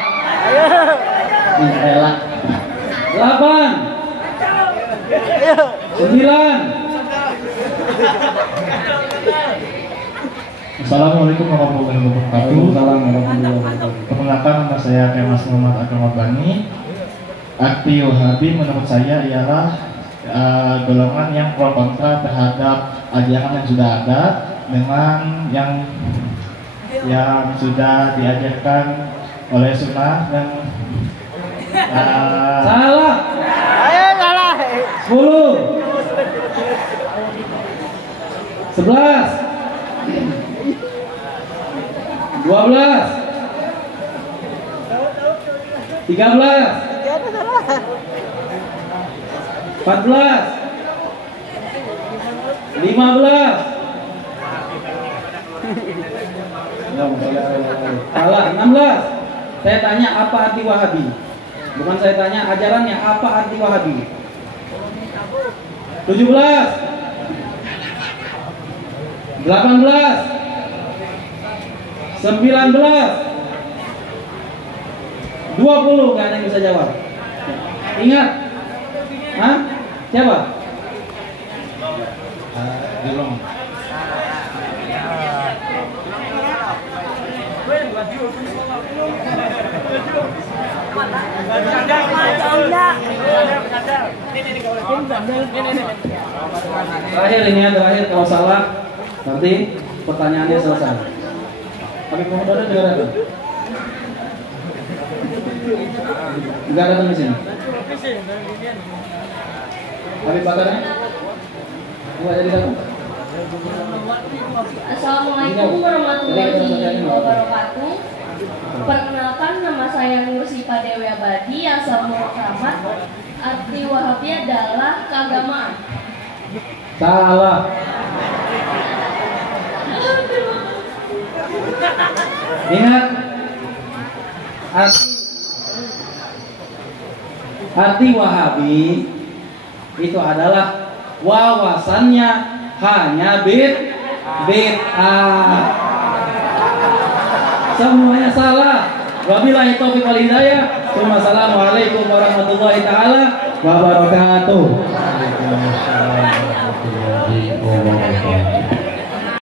8. 9. Assalamualaikum warahmatullahi wabarakatuh. Waalaikumsalam warahmatullahi wabarakatuh. Perkenalkan, nama saya Kemas Muhammad Akram Abani. Arti Wahabi menurut saya ialah golongan yang pro kontra terhadap ajaran yang sudah ada dengan yang sudah diajarkan oleh sunnah dan Salah. Salah. 10. 11. 12. 13. 14. 15. Salah. 16. Saya tanya apa arti Wahabi? Bukan saya tanya ajarannya apa arti Wahabi. 17. 18. 19. 20. Gak ada yang bisa jawab. Ingat. Hah? Siapa? Jelong. Terakhir ini ya, terakhir kalau salah nanti pertanyaannya selesai. Tapi Komodo juga datang. Enggak datang di sini. Habib Bakarnya? Enggak jadi datang. Assalamualaikum warahmatullahi wabarakatuh. Perkenalkan, nama saya Nur Sipa Dewi Abadi, asal Muhammad. Arti Wahabi adalah keagamaan. Salah. Ingat, arti Wahabi itu adalah wawasannya hanya bid'ah. Semuanya salah. Wabillahi taufiq wal hidayah. Wassalamualaikum warahmatullahi taala wabarakatuh. Waalaikumsalam warahmatullahi wabarakatuh.